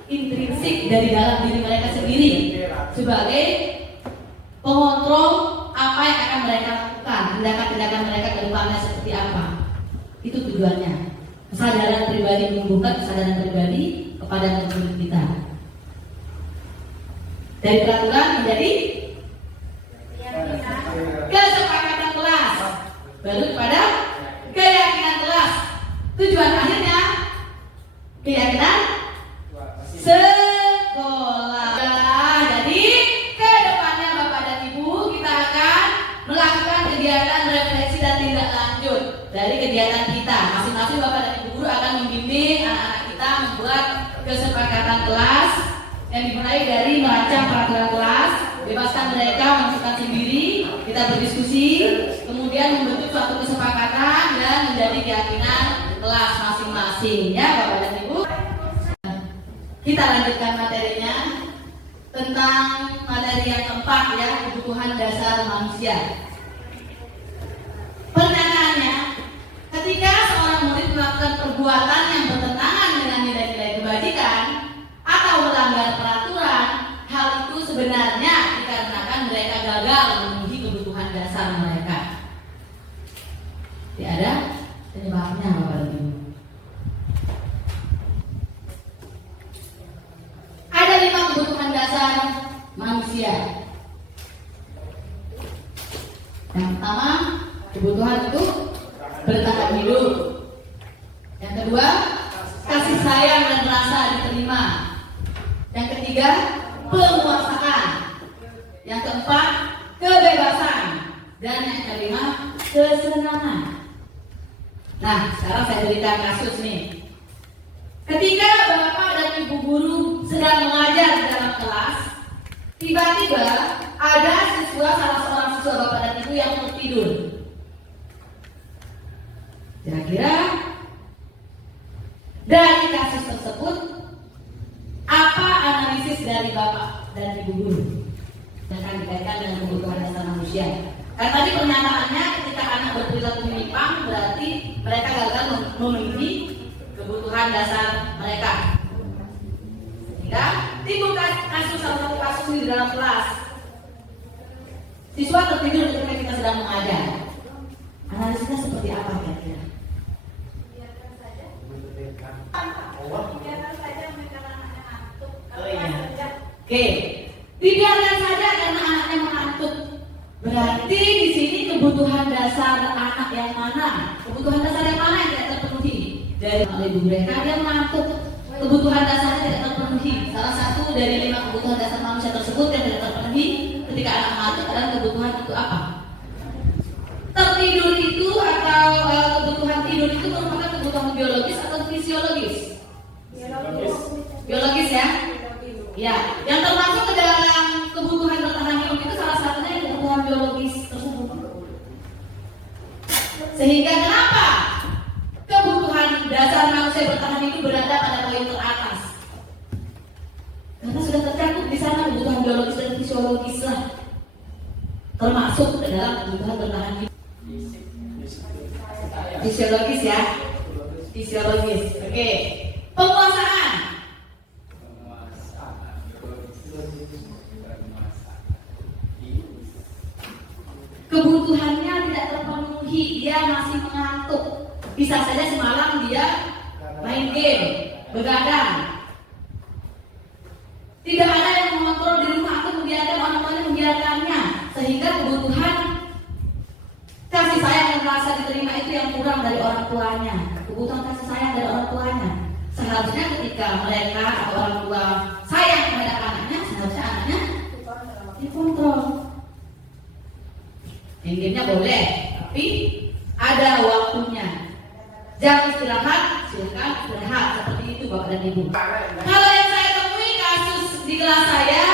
intrinsik dari dalam diri mereka sendiri sebagai pengontrol apa yang akan mereka lakukan, tindakan-tindakan mereka ke depannya seperti apa. Itu tujuannya. Kesadaran pribadi, menumbuhkan kesadaran pribadi kepada murid kita. Dari peraturan menjadi kesepakatan kelas, baru kepada keyakinan kelas. Tujuan akhirnya keyakinan sekolah. Jadi ke depannya Bapak dan Ibu, kita akan melakukan kegiatan refleksi dan tindak lanjut dari kegiatan kita. Masing-masing Bapak dan Ibu guru akan membimbing anak-anak kita membuat kesepakatan kelas yang dimulai dari merancang peraturan kelas, bebaskan mereka menentukan sendiri, kita berdiskusi, kemudian membentuk suatu kesepakatan dan menjadi keyakinan kelas masing-masing. Ya Bapak dan Ibu, kita lanjutkan materinya tentang materi yang keempat, ya, kebutuhan dasar manusia. Pertanyaannya, ketika seorang murid melakukan perbuatan yang bertentangan dengan nilai-nilai kebajikan atau melanggar peraturan, hal itu sebenarnya dikarenakan mereka gagal memenuhi kebutuhan dasar mereka. Tidak ada penyebabnya, Bapak dan Ibu. Ada 5 kebutuhan dasar manusia. Yang pertama, kebutuhan untuk bertahan hidup. Yang kedua, kasih sayang dan rasa diterima. Yang ketiga, penguasaan. Yang keempat, kebebasan. Dan yang kelima, kesenangan. Nah, sekarang saya berikan kasus nih. Ketika Bapak dan Ibu guru sedang mengajar di dalam kelas, tiba-tiba ada salah seorang siswa Bapak dan Ibu yang tertidur. Kira-kira dari kasus tersebut, apa analisis dari Bapak dan Ibu guru yang akan dikaitkan dengan kebutuhan dasar manusia? Karena tadi pernyataannya ketika anak berperilaku menyimpang berarti mereka gagal memenuhi kebutuhan dasar mereka. Sehingga timbul kasus, salah satu kasus di dalam kelas. Siswa tertidur ketika kita sedang mengajar. Analisisnya seperti apa kira-kira? Oke, dibiarkan saja karena anaknya mengantuk. Berarti di sini kebutuhan dasar anak yang mana? Kebutuhan dasar yang mana yang tidak terpenuhi? Dari ibu mereka dia mengantuk. Kebutuhan dasarnya tidak terpenuhi. Salah satu dari 5 kebutuhan dasar manusia tersebut yang tidak terpenuhi ketika anak mengantuk adalah kebutuhan itu apa? Tertidur itu atau kebutuhan tidur itu merupakan kebutuhan biologis atau fisiologis? Biologis ya? Ya, yang termasuk ke dalam kebutuhan bertahan hidup itu salah satunya kebutuhan biologis tersebut. Sehingga kenapa kebutuhan dasar manusia bertahan hidup berada pada poin teratas? Karena sudah tercakup di sana kebutuhan biologis dan fisiologis lah, termasuk ke dalam kebutuhan bertahan hidup. Fisiologis ya, fisiologis. Oke, penguasaan. Kebutuhannya tidak terpenuhi, dia masih mengantuk. Bisa saja semalam dia main game, begadang. Tidak ada yang mengontrol di rumah atau membiarkan orang tuanya membiarkannya, sehingga kebutuhan tuanya, kebutuhan kasih sayang dari orang tuanya. Seharusnya ketika mereka atau orang tua sayang kepada anaknya, seharusnya anaknya dikontrol. Main gamenya boleh, tapi ada waktunya. Jam istirahat, silakan istirahat, seperti itu Bapak dan Ibu. Kalau yang saya temui kasus di kelas saya,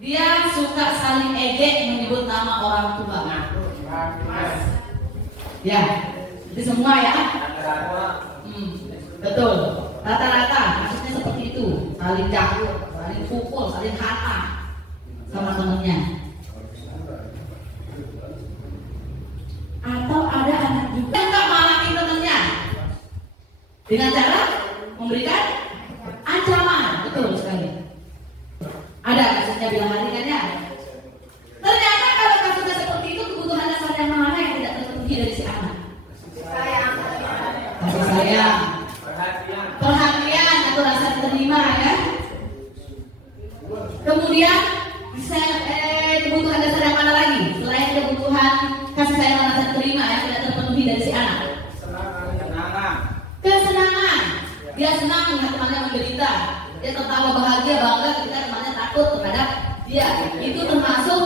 dia suka saling ejek menyebut nama orang tua. Ya, itu semua ya. Betul. Rata-rata kasusnya seperti itu, saling jatuh, saling pukul, saling hantam sama temennya. Atau ada anak juga yang nggak malakin temennya dengan cara memberikan ancaman. Betul sekali. Ada kasusnya bilang hari kan ya. Ternyata kalau kasusnya seperti itu, kebutuhan dasar yang mana yang tidak terpenuhi dari si anak? Kasih sayang, perhatian atau rasa diterima ya. Kemudian kebutuhan dasar yang mana lagi selain kebutuhan kasih sayang dan rasa diterima yang tidak terpenuhi dari si anak? Kesenangan. Dia senang melihat temannya menderita. Dia tertawa bahagia bangga ketika temannya takut terhadap dia. Itu termasuk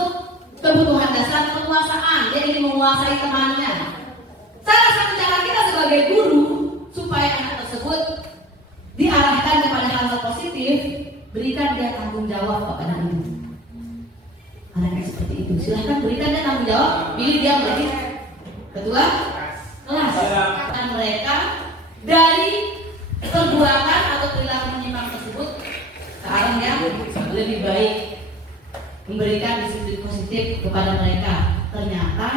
kebutuhan dasar penguasaan. Dia ingin menguasai temannya. Salah satu cara kita sebagai guru supaya anak tersebut diarahkan kepada hal-hal positif, berikan dia tanggung jawab kepada ibu. Anaknya seperti itu, silahkan berikan dia tanggung jawab. Pilih dia menjadi ketua kelas. Dan mereka dari perbuatan atau perilaku menyimpang tersebut sekarang yang lebih baik memberikan disiplin positif kepada mereka. Ternyata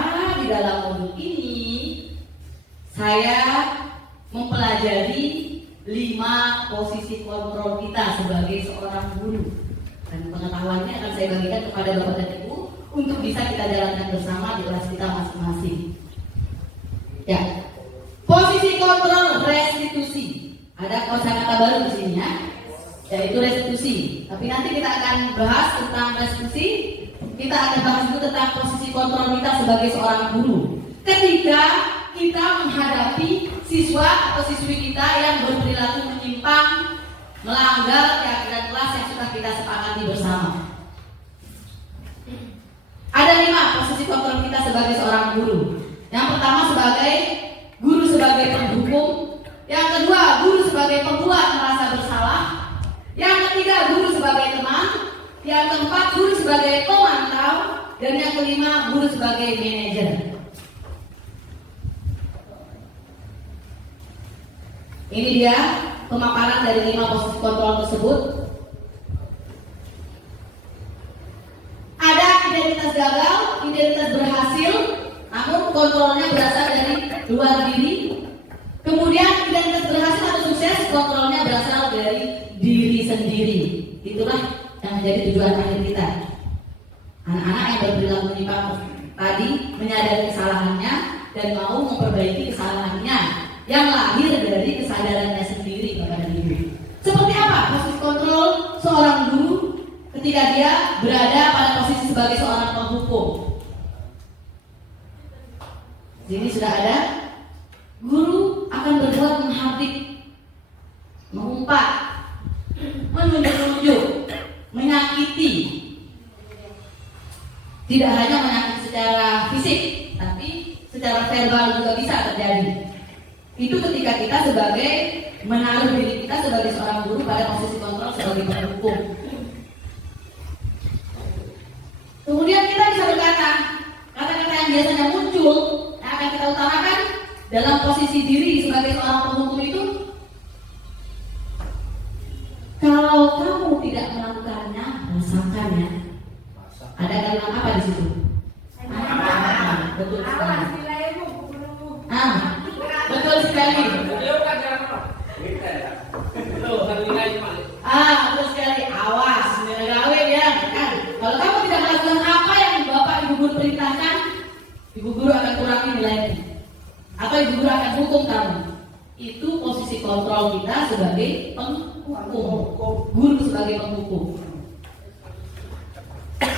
di dalam modul ini saya mempelajari 5 posisi kontrol kita sebagai seorang guru, dan pengetahuannya akan saya bagikan kepada Bapak dan Ibu untuk bisa kita jalankan bersama di kelas kita masing-masing. Ya, posisi kontrol restitusi. Ada kosakata baru di sini ya, yaitu restitusi. Tapi nanti kita akan bahas tentang restitusi. Kita akan bahas dulu tentang posisi kontrol kita sebagai seorang guru. Ketika kita menghadapi siswa atau siswi kita yang berperilaku menyimpang, melanggar keyakinan kelas yang sudah kita sepakati bersama. Ada 5 posisi kontrol kita sebagai seorang guru. Yang pertama sebagai guru sebagai penghukum. Yang kedua guru sebagai pembuat merasa bersalah. Yang ketiga guru sebagai teman. Yang keempat guru sebagai pemantau. Dan yang kelima guru sebagai manajer. Ini dia pemaparan dari 5 posisi kontrol tersebut. Ada identitas gagal, identitas berhasil, namun kontrolnya berasal dari luar diri. Kemudian identitas berhasil atau sukses, kontrolnya berasal dari diri sendiri. Itulah yang menjadi tujuan akhir kita. Anak-anak yang berperilaku menyimpang tadi menyadari kesalahannya dan mau memperbaiki kesalahannya yang lahir dari kesadarannya sendiri Bapak dan Ibu. Seperti apa posisi kontrol seorang guru ketika dia berada pada posisi sebagai seorang penghukum? Sini sudah ada. Guru akan berbuat menghardik, mengumpat, menunjuk-nunjuk, menyakiti. Tidak hanya menyakiti secara fisik, tapi secara verbal juga bisa terjadi. Itu ketika kita sebagai menaruh diri kita sebagai seorang guru pada posisi kontrol sebagai penghukum. Kemudian kita bisa berkata, kata-kata yang biasanya muncul yang akan kita utarakan dalam posisi diri sebagai seorang penghukum itu, kalau kamu tidak melakukannya, rasakannya. Ada kalimat apa di situ? Betul sekali. Betul sekali. Betul sekali. Awas, gawe ya. Kalau kamu tidak melakukan apa yang Bapak Ibu guru perintahkan, Ibu guru akan kurangi nilainya, atau Ibu guru akan hukum kamu. Itu posisi kontrol kita sebagai penghukum, guru sebagai penghukum.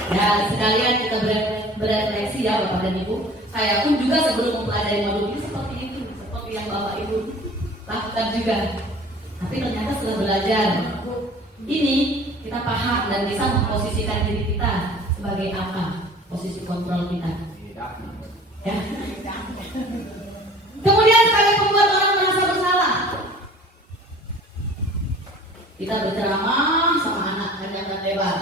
Ya, sekalian kita berefleksi ya Bapak dan Ibu. Saya pun juga sebelum mempelajari modul ini seperti itu, seperti yang yang Bapak Ibu lakukan juga. Tapi ternyata setelah belajar ini kita paham dan bisa memposisikan diri kita sebagai apa, posisi kontrol kita. Ya. Kemudian sebagai pembuat orang merasa bersalah, kita berceramah sama anak yang lebar.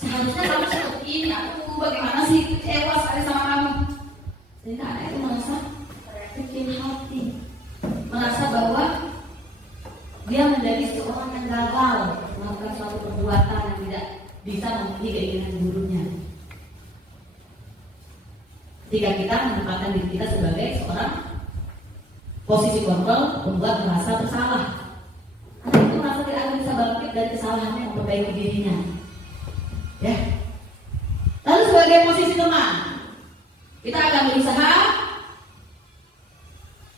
Seharusnya kamu seperti ini, aku bagaimana sih kecewa sekali sama kamu. Sehingga anak itu merasa kecil hati, merasa bahwa dia menjadi seorang yang gagal melakukan suatu perbuatan yang tidak bisa memenuhi keinginan gurunya. Ketika kita menempatkan diri kita sebagai seorang posisi kontrol, membuat merasa bersalah. Anak itu merasa tidak akan bisa bangkit dari kesalahannya, memperbaiki dirinya. Ya. Lalu sebagai posisi teman, kita akan berusaha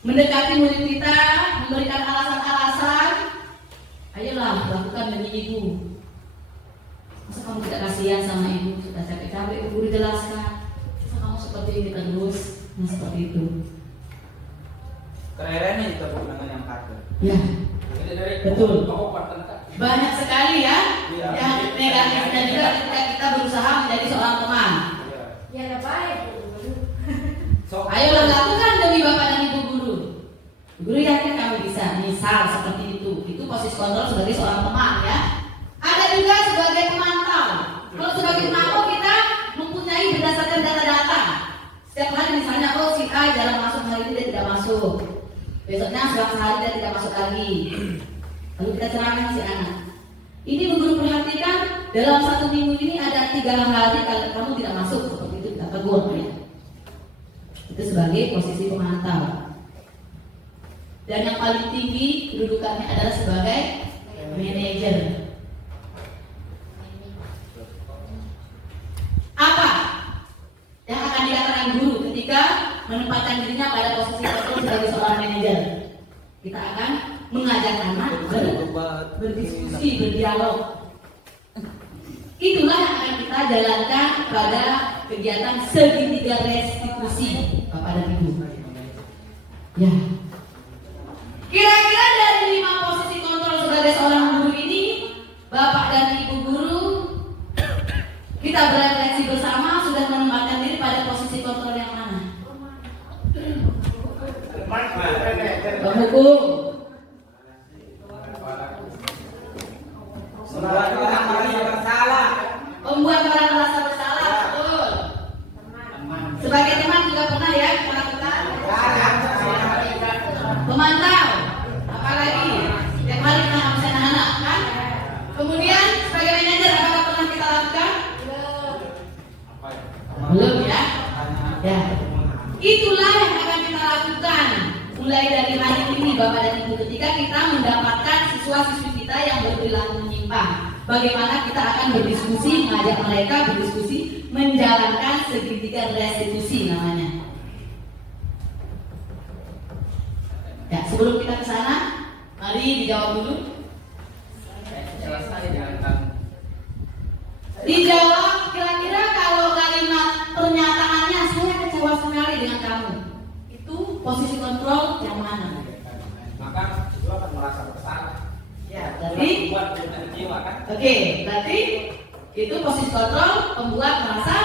mendekati murid kita, memberikan alasan-alasan. Ayolah, lakukan demi ibu. Masa kamu tidak kasihan sama ibu? Sudah capek-capek ibu dijelaskan. Masa kamu seperti ini terus? Nah, seperti itu. Kerennya itu bukan yang kata. Ya, betul. Betul. Banyak sekali ya Iya. yang negatifnya juga ketika kita berusaha menjadi seorang teman. Ya ada baik. Ayolah lakukan demi Bapak dan Ibu guru. Guru yakin kamu bisa. Misal seperti itu. Itu posisi kontrol sebagai seorang teman ya. Ada juga sebagai pemantau. Kalau sebagai pemantau kita mempunyai berdasarkan data-data. Setiap hari misalnya oh si A jarang masuk, hari ini dia tidak masuk. Besoknya selang sehari dia tidak masuk lagi. Lalu kita cerahkan si anak. Ini Bu guru perhatikan dalam 1 minggu ini ada 3 hari kalau kamu tidak masuk, seperti itu kita tegur ya. Itu sebagai posisi pemantau. Dan yang paling tinggi kedudukannya adalah sebagai manajer. Apa yang akan dikatakan guru ketika menempatkan dirinya pada posisi kontrol sebagai seorang manajer? Kita akan mengajak anak berdiskusi, berdialog. Itulah yang akan kita jalankan pada kegiatan segitiga restitusi Bapak dan Ibu. Ya. Kira-kira dari 5 posisi kontrol sebagai seorang guru ini, Bapak dan Ibu guru, kita berefleksi bersama sudah menempatkan diri pada posisi kontrol yang mana? Penghukum. Membuat orang merasa bersalah. Membuat orang merasa bersalah, betul. Sebagai teman juga pernah ya kita lakukan. Pemantau, apalagi yang hari kita absen anak kan. Kemudian sebagai manajer apakah pernah kita lakukan? Belum ya. Ya. Itulah yang akan kita lakukan mulai dari hari ini Bapak dan Ibu ketika kita mendapatkan siswa-siswi kita yang berperilaku menyimpang. Bagaimana kita akan berdiskusi, mengajak mereka berdiskusi, menjalankan segitiga restitusi namanya. Ya, sebelum kita ke sana, mari dijawab dulu. Dijawab kira-kira kalau kalimat pernyataannya saya kecewa sekali dengan kamu. Itu posisi kontrol yang mana? Maka itu akan merasa bersalah. Ya, berarti Buat kecewa kan? oke, berarti itu posisi kontrol membuat merasa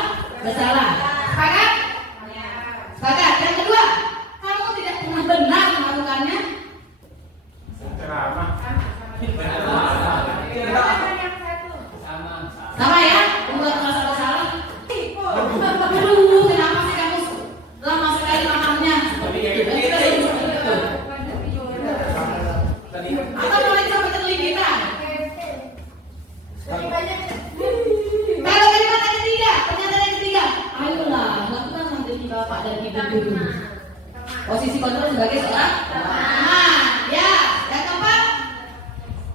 bersalah. Sepakat? Sepakat. Yang kedua, kamu tidak pernah benar melakukannya. Sama ya, membuat merasa bersalah. Aduh, kenapa sih kamu lama sekali makannya? Atau mulai sampai terlibitan. Kalau kalimat yang ketiga, pernyataan yang ketiga, ayolah lakukan demi Bapak dan Ibu guru. Posisi kontrol sebagai seorang teman. Ya, yang keempat,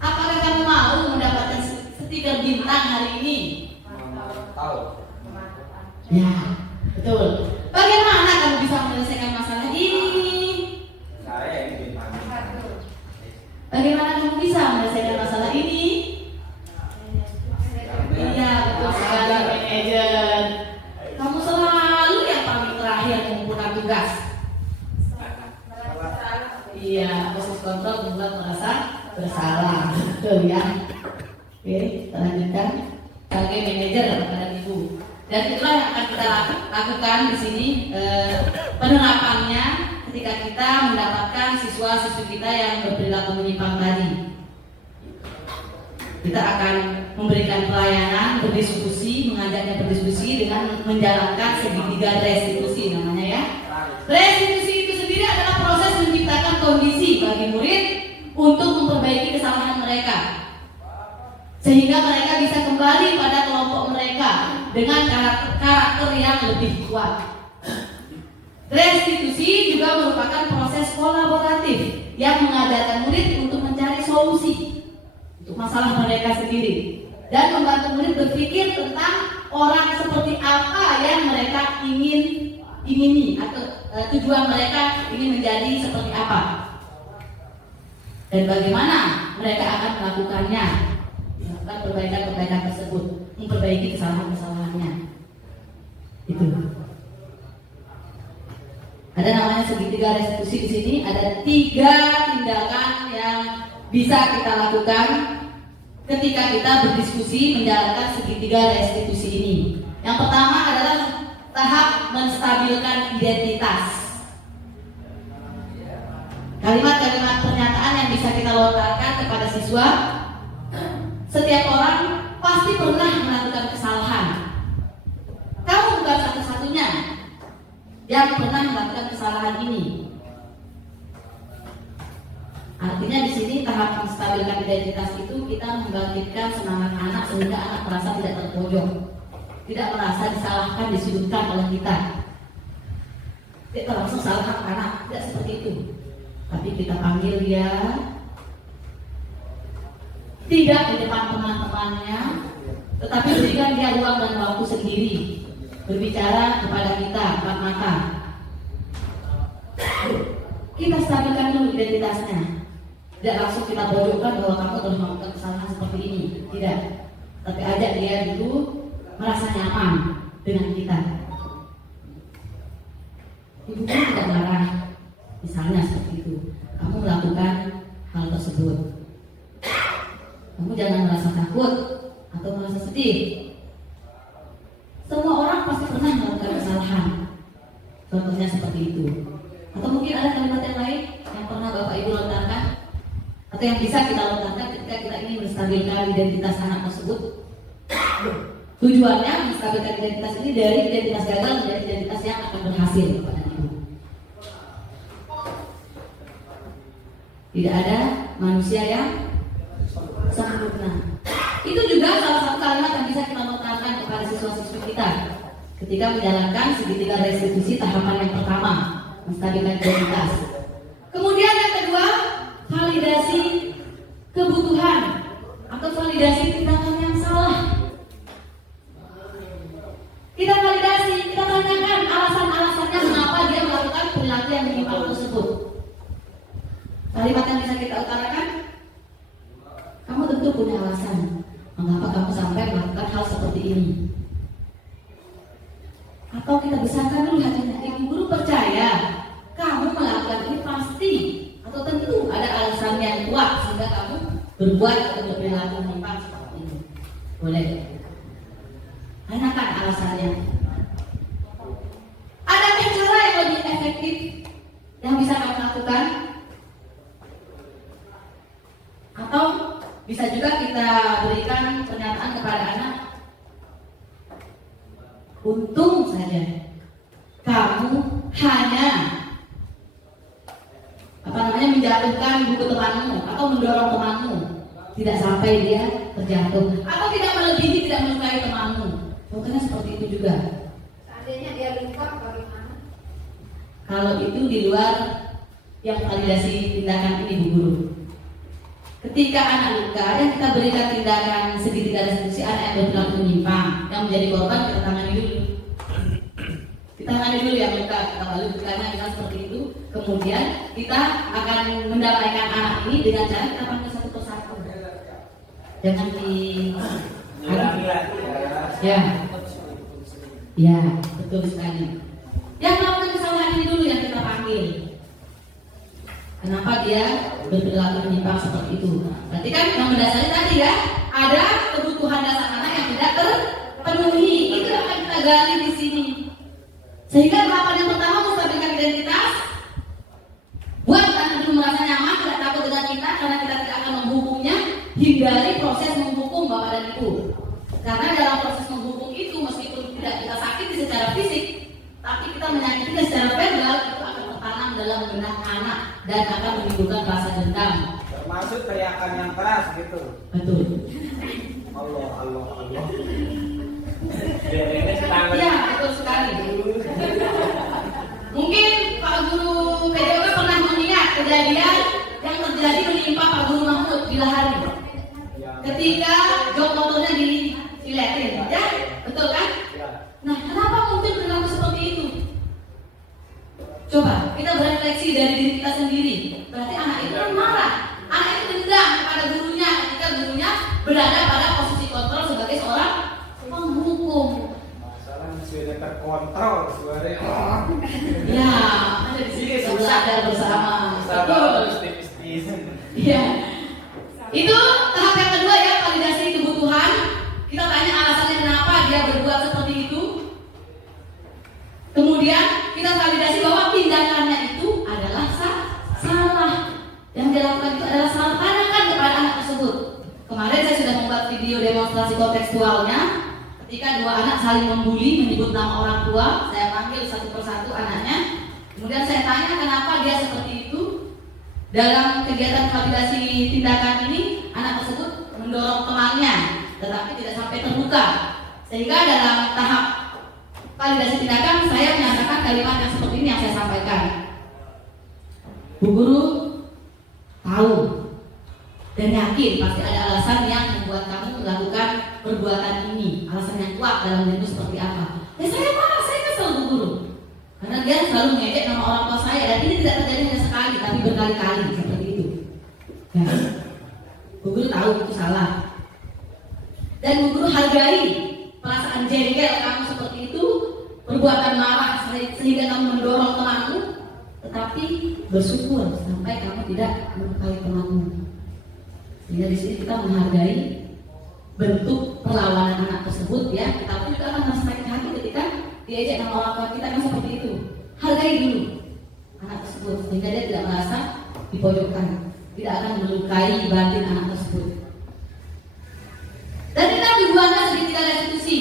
apakah kamu mau mendapatkan stiker bintang hari ini? Tahu. Ya, betul. Bagaimana kamu bisa menyelesaikan masalah ini? Saya ini bintang. Bagaimana kamu bisa menyelesaikan masalah ini? Iya, betul sekali manajer. Kamu selalu yang paling terakhir mengumpulkan tugas. Iya, proses kontrol membuat merasa bersalah. Betul ya. Oke, kita lanjutkan. Sebagai manajer kepada ibu. Dan itulah yang akan kita lakukan di sini penerapannya ketika kita mendapatkan siswa-siswi kita yang berperilaku menyimpang tadi. Kita akan memberikan pelayanan, berdiskusi, mengajaknya berdiskusi dengan menjalankan segitiga restitusi namanya ya. Restitusi itu sendiri adalah proses menciptakan kondisi bagi murid untuk memperbaiki kesalahan mereka, sehingga mereka bisa kembali pada kelompok mereka dengan karakter yang lebih kuat. Restitusi juga merupakan proses kolaboratif yang mengajarkan murid untuk mencari solusi untuk masalah mereka sendiri dan membantu murid berpikir tentang orang seperti apa yang mereka ingini atau tujuan mereka ingin menjadi seperti apa dan bagaimana mereka akan melakukannya, melakukan perbaikan-perbaikan tersebut, memperbaiki kesalahan-kesalahannya. Itu ada namanya segitiga restitusi. Di sini ada 3 tindakan yang bisa kita lakukan ketika kita berdiskusi menjalankan segitiga restitusi ini. Yang pertama adalah tahap menstabilkan identitas. Kalimat-kalimat pernyataan yang bisa kita lontarkan kepada siswa. Setiap orang pasti pernah melakukan kesalahan. Kamu bukan satu-satunya yang pernah melakukan kesalahan ini. Artinya di sini tahap menstabilkan identitas itu kita membangkitkan semangat anak sehingga anak merasa tidak terpojok, tidak merasa disalahkan, disudutkan oleh kita. Kita langsung salahkan anak, tidak seperti itu. Tapi kita panggil dia, tidak di depan teman-temannya, tetapi berikan dia ruang dan waktu sendiri berbicara kepada kita empat mata. Kita stabilkan dulu identitasnya. Tidak langsung kita pojokkan bahwa kamu telah melakukan kesalahan seperti ini. Tidak. Tapi ajak dia dulu merasa nyaman dengan kita. Ibu pun tidak marah. Misalnya seperti itu. Kamu melakukan hal tersebut. Kamu jangan merasa takut atau merasa sedih. Semua orang pasti pernah melakukan kesalahan. Contohnya seperti itu. Atau mungkin ada kalimat yang lain yang pernah Bapak Ibu lontarkan, atau yang bisa kita lontarkan ketika kita ingin menstabilkan identitas anak tersebut. Tujuannya menstabilkan identitas ini dari identitas gagal menjadi identitas yang akan berhasil kepada Ibu. Tidak ada manusia yang sempurna. Itu juga salah satu kalimat yang bisa kita lontarkan kepada siswa-siswi kita ketika menjalankan segitiga restitusi tahapan yang pertama, menstabilkan identitas. Kemudian yang kedua, validasi kebutuhan atau validasi tindakan yang salah. Kita validasi, kita tanyakan alasan-alasannya mengapa dia melakukan perilaku yang menyimpang tersebut. Kalimat yang bisa kita utarakan, kamu tentu punya alasan mengapa kamu sampai melakukan hal seperti ini. Atau kita besarkan dulu hatinya, ibu guru percaya kamu melakukan ini pasti atau tentu ada alasan yang kuat sehingga kamu berbuat atau berperilaku menyimpang seperti ini. Boleh? Tanyakan alasannya. Adakah cara yang lebih efektif yang bisa kamu lakukan? Atau bisa juga kita berikan pernyataan kepada anak, untung saja kamu hanya menjatuhkan buku temanmu atau mendorong temanmu, tidak sampai dia terjatuh, atau tidak melebihi, tidak melukai temanmu. Contohnya seperti itu juga. Seandainya dia luka bagaimana? Kalau itu di luar yang validasi tindakan ini Bu Guru. Ketika anak luka dan kita berikan tindakan segitiga restitusi anak yang berperilaku menyimpang, yang menjadi korban, kita tangani dulu. Kita tangani dulu yang luka, kita lalu kita seperti itu. Kemudian kita akan mendamaikan anak ini dengan cara kita panggil satu persatu. Jangan di ya, betul sekali. Yang melakukan kesalahan ini dulu yang kita panggil. Kenapa dia berperilaku menyimpang seperti itu? Berarti kan yang mendasari tadi ya, ada kebutuhan dasar anak yang tidak terpenuhi. Itu yang akan kita gali di sini. Sehingga tahapan yang pertama menstabilkan identitas. Buat anak dulu merasa nyaman, tidak takut dengan kita karena kita tidak akan menghukumnya. Hindari proses menghukum bapak dan ibu. Karena dalam proses menghukum itu meskipun tidak kita sakiti secara fisik, tapi kita menyakitinya secara verbal, itu akan tertanam dalam benak anak dan akan menimbulkan rasa dendam. Termasuk teriakan yang keras gitu. Betul. Allah, Allah, Allah. Iya, betul sekali. Mungkin Pak Guru PDW pernah mengingat kejadian yang terjadi menimpa Pak Guru Mahmud di Lahari. Ketika jok motornya dilihatin, ya, betul kan? Nah, kenapa mungkin berlaku seperti itu? Coba kita berefleksi dari diri kita sendiri. Berarti anak itu kan marah, anak itu dendam kepada gurunya ketika gurunya berada pada posisi kontrol sebagai seorang penghukum. Masalah sudah terkontrol suaranya. Ya, ada di sini belajar bersama. Betul. Iya. Itu tahap yang kedua ya, validasi kebutuhan. Kita tanya alasannya kenapa dia berbuat seperti itu. Kemudian kita validasi bahwa tindakannya itu adalah salah. Yang dilakukan itu adalah salah. Tanyakan kepada anak tersebut. Kemarin saya sudah membuat video demonstrasi kontekstualnya. Ketika dua anak saling membuli, menyebut nama orang tua, saya panggil satu persatu anaknya. Kemudian saya tanya kenapa dia seperti itu. Dalam kegiatan validasi tindakan ini, anak tersebut mendorong temannya, tetapi tidak sampai terbuka. Sehingga dalam tahap validasi tindakan, saya menyatakan kalimat yang seperti ini yang saya sampaikan. Bu Guru tahu dan yakin pasti ada alasan yang membuat kamu melakukan perbuatan ini. Alasan yang kuat dalam dirimu seperti apa? Ya saya marah, saya kesel Bu Guru. Karena dia selalu mengejek nama orang tua saya dan ini tidak terjadi hanya sekali, tapi berkali-kali seperti itu. Ya. Bu Guru tahu itu salah. Dan Bu Guru hargai perasaan jengkel kamu seperti itu, perbuatan marah sehingga kamu mendorong temanmu, tetapi bersyukur sampai kamu tidak melukai temanmu. Sehingga di sini kita menghargai bentuk perlawanan anak tersebut ya. Kita pun juga akan merasa sakit hati ketika diajak nama orang tua kita kan seperti itu. Hargai dulu anak tersebut sehingga dia tidak merasa dipojokkan, tidak akan melukai batin anak tersebut. Dan kita dibuatkan segitiga restitusi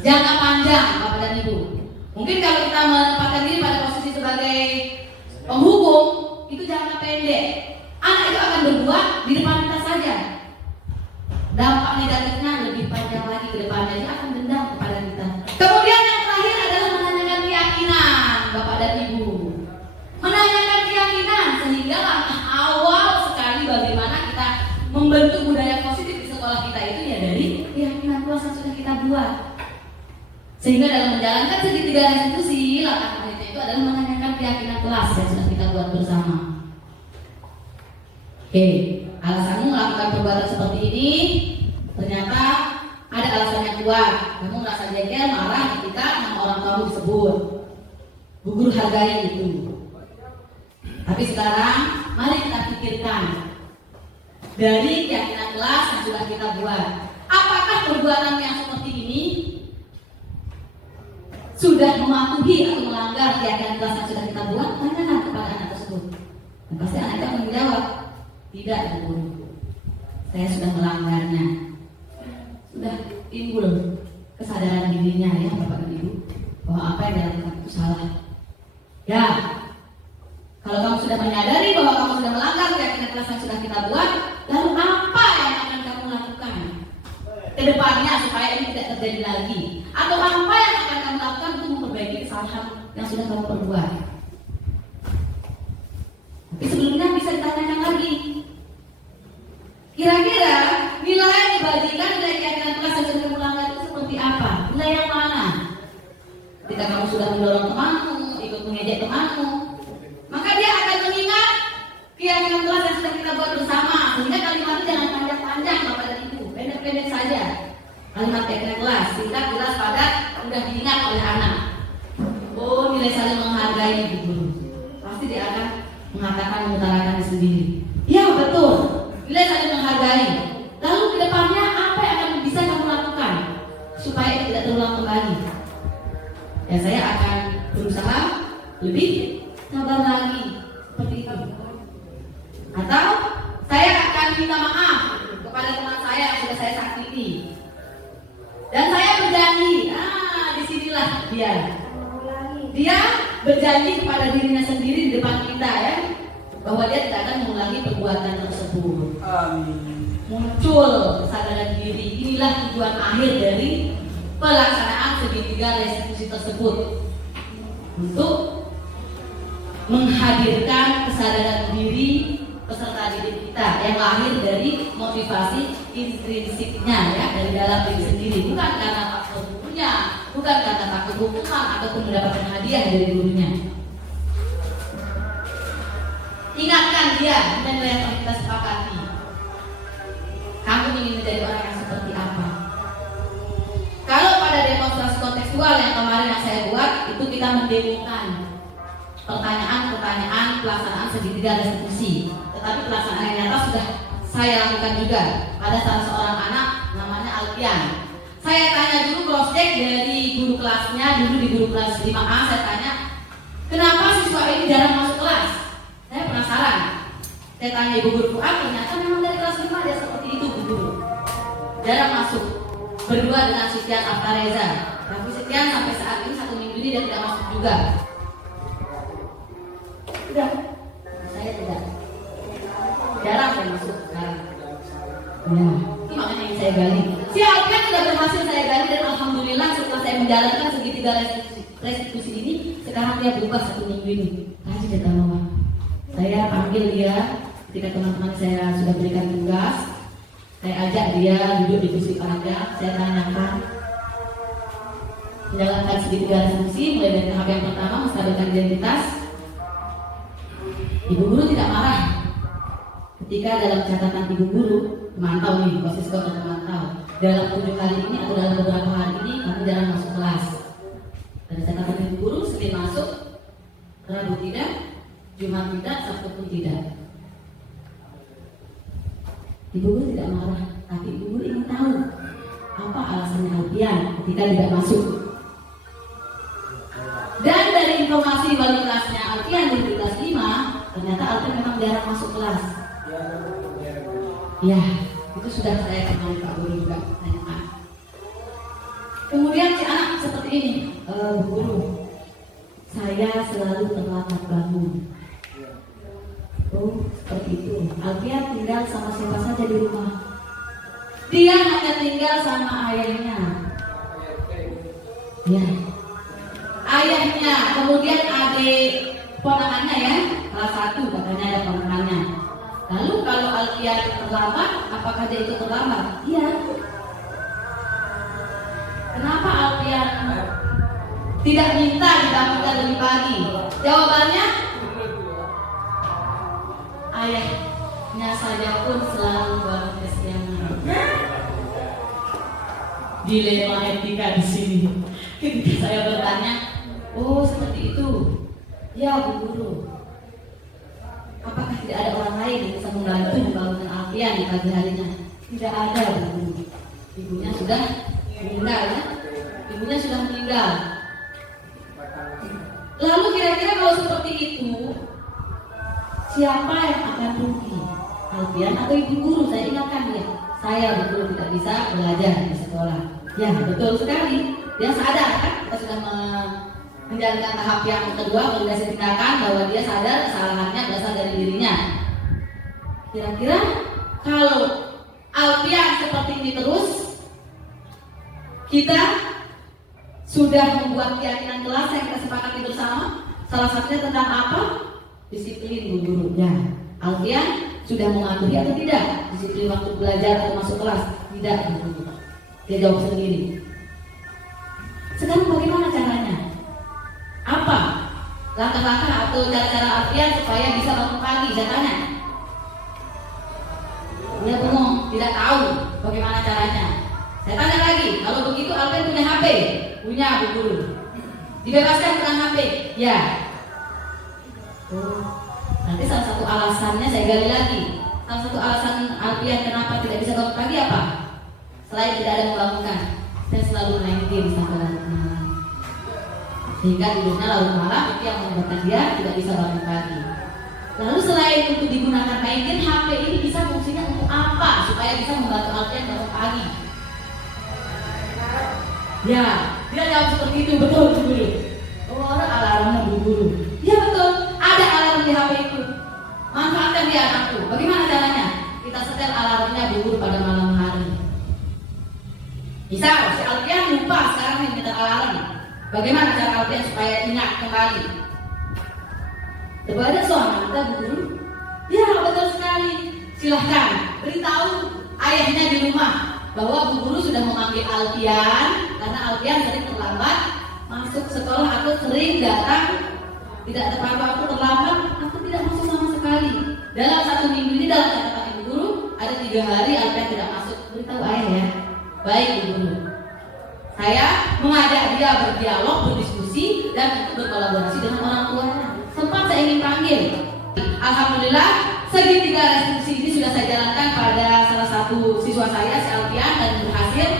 jangka panjang Bapak dan Ibu. Mungkin kalau kita menempatkan diri pada posisi sebagai penghukum, itu jangka pendek. Anak itu akan berbuat di depan kita saja. Dampak negatifnya lebih panjang lagi ke depannya, dia akan dendam kepada kita. Kemudian yang terakhir adalah menanyakan keyakinan Bapak dan Ibu. Menanyakan keyakinan sehingga langkah awal sekali bagaimana kita membentuk budaya positif di sekolah kita itu ya dari keyakinan kelas yang sudah kita buat. Sehingga dalam menjalankan segitiga restitusi, langkah selanjutnya itu adalah menanyakan keyakinan kelas yang sudah kita buat bersama. Oke, alasanmu melakukan perbuatan seperti ini ternyata ada alasan yang kuat. Kamu merasa jengkel, marah ketika nama orang tuamu disebut. Bu Guru hargai itu. Tapi sekarang mari kita pikirkan dari keyakinan kelas yang sudah kita buat. Apakah perbuatan yang seperti ini sudah mematuhi atau melanggar keyakinan kelas yang sudah kita buat? Tanyakan kepada anak tersebut. Dan pasti anak akan menjawab, tidak Bu Guru, saya sudah melanggarnya. Sudah timbul kesadaran dirinya ya Bapak dan Ibu bahwa apa yang dilakukan itu salah. Ya, kalau kamu sudah menyadari bahwa kamu sudah melanggar keyakinan kelas yang sudah kita buat, lalu apa yang akan kamu lakukan ke depannya supaya ini tidak terjadi lagi? Atau apa yang akan kamu lakukan untuk memperbaiki kesalahan yang sudah kamu perbuat? Tapi sebelumnya bisa ditanyakan lagi. Kira-kira nilai kebajikan, nilai keyakinan kelas yang sudah kamu langgar itu seperti apa? Nilai yang mana? Ketika kamu sudah mendorong temanmu, ikut mengejek temanmu, maka dia akan mengingat keyakinan kelas yang sudah kita buat bersama. Sehingga kalimatnya jangan panjang-panjang Bapak dan Ibu, pendek-pendek saja. Kalimat keyakinan kelas, singkat, jelas, padat, mudah diingat oleh anak. Oh, nilai saling menghargai Bu Guru. Pasti dia akan mengatakan mengutarakan sendiri. Ya betul, bila saling menghargai. Lalu ke depannya apa yang akan bisa kamu lakukan supaya itu tidak terulang kembali? Ya saya akan berusaha lebih sabar lagi seperti itu. Atau saya akan minta maaf kepada teman saya yang sudah saya sakiti. Dan saya berjanji, disinilah dia berjanji kepada dirinya sendiri di depan kita ya, bahwa dia tidak akan mengulangi perbuatan tersebut. Amin. Muncul kesadaran diri, inilah tujuan akhir dari pelaksanaan segitiga restitusi tersebut, untuk menghadirkan kesadaran diri peserta didik kita yang lahir dari motivasi intrinsiknya ya, dari dalam diri sendiri, bukan karena faktor gurunya, bukan karena takut hukuman ataupun mendapatkan hadiah dari gurunya. Ingatkan dia nilai yang telah kita sepakati. Kamu ingin menjadi orang yang seperti apa? Kalau pada demonstrasi kontekstual yang kemarin yang saya buat, itu kita mendemokan pertanyaan-pertanyaan pelaksanaan segitiga restitusi. Tetapi pelaksanaan yang nyata sudah saya lakukan juga pada salah seorang anak namanya Alfian. Saya tanya dulu cross check dari guru kelasnya, dulu di guru kelas 5A, saya tanya, kenapa siswa ini jarang masuk kelas? Saya penasaran. Saya tanya ibu guru Fuad, ternyata memang dari kelas 5 dia seperti itu bu guru. Jarang masuk. Berdua dengan Sitian Aftareza. Tapi Sitian sampai saat ini 1 minggu ini dia tidak masuk juga. Tidak, saya tidak. Jarang saya masuk sekarang. Ya, itu makanya yang saya gali. Si Alfian sudah berhasil saya gali dan alhamdulillah setelah saya menjalankan segitiga restitusi ini, sekarang dia berubah 1 minggu ini. Kasih cerita mama. Saya panggil dia ketika teman-teman saya sudah berikan tugas. Saya ajak dia duduk di kursi panjang. Saya tanyakan menjalankan segitiga restitusi mulai dari tahap yang pertama menstabilkan identitas. Ibu guru tidak marah ketika dalam catatan ibu guru memantau nih, proses untuk memantau dalam 7 kali ini atau dalam beberapa hari ini kamu jarang masuk kelas. Dari catatan ibu guru, Senin masuk, Rabu tidak, Jumat tidak, Sabtu pun tidak. Ibu guru tidak marah, tapi ibu guru ingin tahu apa alasannya Alfian ketika tidak masuk. Dan dari informasi wali kelasnya Alfian di kelas 5, ternyata Alfian memang jarang masuk kelas. Ya, itu sudah saya kenal Pak Guru juga. Kemudian si anak seperti ini, Bu Guru, saya selalu terlambat bangun. Oh, seperti itu. Alfian tinggal sama siapa saja di rumah. Dia hanya tinggal sama ayahnya. Ya, ayahnya, kemudian adik ponakannya ya, salah 1 katanya ada ponakannya. Lalu kalau Alfian terlambat, apakah dia itu terlambat? Iya. Kenapa Alfian tidak minta dibangunkan lebih pagi? Jawabannya, ayahnya saja pun selalu bangun kesiangan. Dilema etika di sini. Ketika saya bertanya, oh seperti itu. Ya Bu Guru. Apakah tidak ada orang lain yang bisa membantu membangunkan Alfian di pagi harinya? Tidak ada, Bu. Ibunya sudah meninggal ya. Ibunya sudah meninggal. Lalu kira-kira kalau seperti itu, siapa yang akan rugi? Alfian atau ibu guru? Saya ingatkan dia. Saya betul tidak bisa belajar di sekolah. Ya betul sekali. Dia sadar kan? Kita sudah menjalankan tahap yang kedua, validasi tindakan, bahwa dia sadar kesalahannya berasal dari dirinya. Kira-kira kalau Alfian seperti ini terus, kita sudah membuat keyakinan kelas yang kita sepakati bersama. Salah satunya tentang apa? Disiplin Bu Guru. Ya, Alfian sudah mengakui atau tidak disiplin waktu belajar atau masuk kelas? Tidak Bu Guru. Dia jawab sendiri. Sekarang bagaimana caranya? Apa langkah-langkah atau cara-cara Alfian supaya bisa bangun pagi? Saya tanya. Dia bingung, tidak tahu bagaimana caranya. Saya tanya lagi, kalau begitu Alfian punya HP? Punya Bu Guru. Dibebaskan dengan HP? Ya. Oh, Nanti salah satu alasannya saya gali lagi. Salah satu alasan Alfian kenapa tidak bisa bangun pagi apa? Selain tidak ada membangunkan, saya selalu main game sampai larut malam. Sehingga tidurnya larut malam itu yang menyebabkan dia tidak bisa bangun pagi. Lalu selain untuk digunakan main game, HP ini bisa fungsinya untuk apa? Supaya bisa membantu Alfian bangun pagi. Ya, dia jawab seperti itu, betul guru. Oh, ada alarmnya guru. Ya betul, ada alarm di HP itu. Manfaatkan dia anakku. Bagaimana caranya? Kita setel alarmnya guru pada malam hari. Misal, si Alfian lupa sekarang minta alarm. Bagaimana cara Alfian supaya ingat kembali? Coba ada suami kita guru. Ya betul sekali. Silahkan beritahu ayahnya di rumah bahwa Bu Guru sudah memanggil Alfian karena Alfian sering terlambat masuk sekolah atau sering datang tidak tepat waktu, terlambat atau tidak masuk sama sekali. Dalam 1 minggu ini dalam catatan Ibu Guru ada 3 hari Alfian tidak masuk. Beritahu ayah ya. Baik Ibu Guru. Saya mengajak dia berdialog, berdiskusi dan untuk berkolaborasi dengan orang tuanya. Sempat saya ingin panggil. Alhamdulillah segitiga restitusi ini sudah saya jalankan pada salah satu siswa saya, si Alfian, dan berhasil.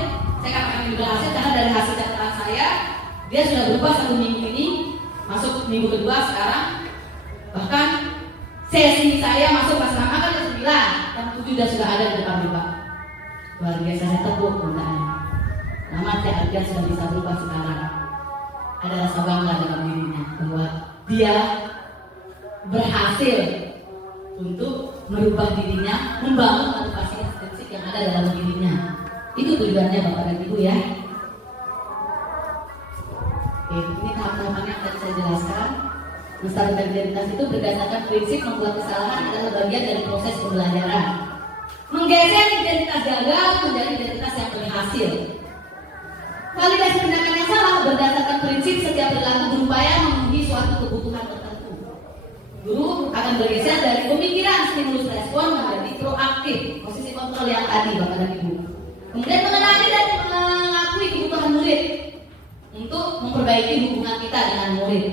Saya katakan ini berhasil karena dari hasil catatan saya dia sudah berubah 1 minggu ini, masuk minggu kedua sekarang. Bahkan sesi saya masuk pas kan jam 9, jam 7 sudah ada di depan Bapak. Luar biasa, saya tepuk bundanya. Selamat ya, Alfian sudah bisa berubah sekarang. Ada rasa bangga dalam dirinya bahwa dia berhasil untuk merubah dirinya, membangun motivasi prinsip yang ada dalam dirinya. Itu tujuannya Bapak dan Ibu ya. Oke, ini tahap-tahapan yang tadi saya jelaskan. Melestarikan identitas itu berdasarkan prinsip membuat kesalahan adalah bagian dari proses pembelajaran. Menggeser identitas gagal menjadi identitas yang berhasil. Validasi tindakan yang salah berdasarkan prinsip setiap perilaku berupaya memenuhi suatu kebutuhan tertentu. Guru akan bergeser dari pemikiran stimulus respon menjadi proaktif, posisi kontrol yang tadi Bapak dan Ibu. Kemudian mengenali dan mengakui kebutuhan murid untuk memperbaiki hubungan kita dengan murid.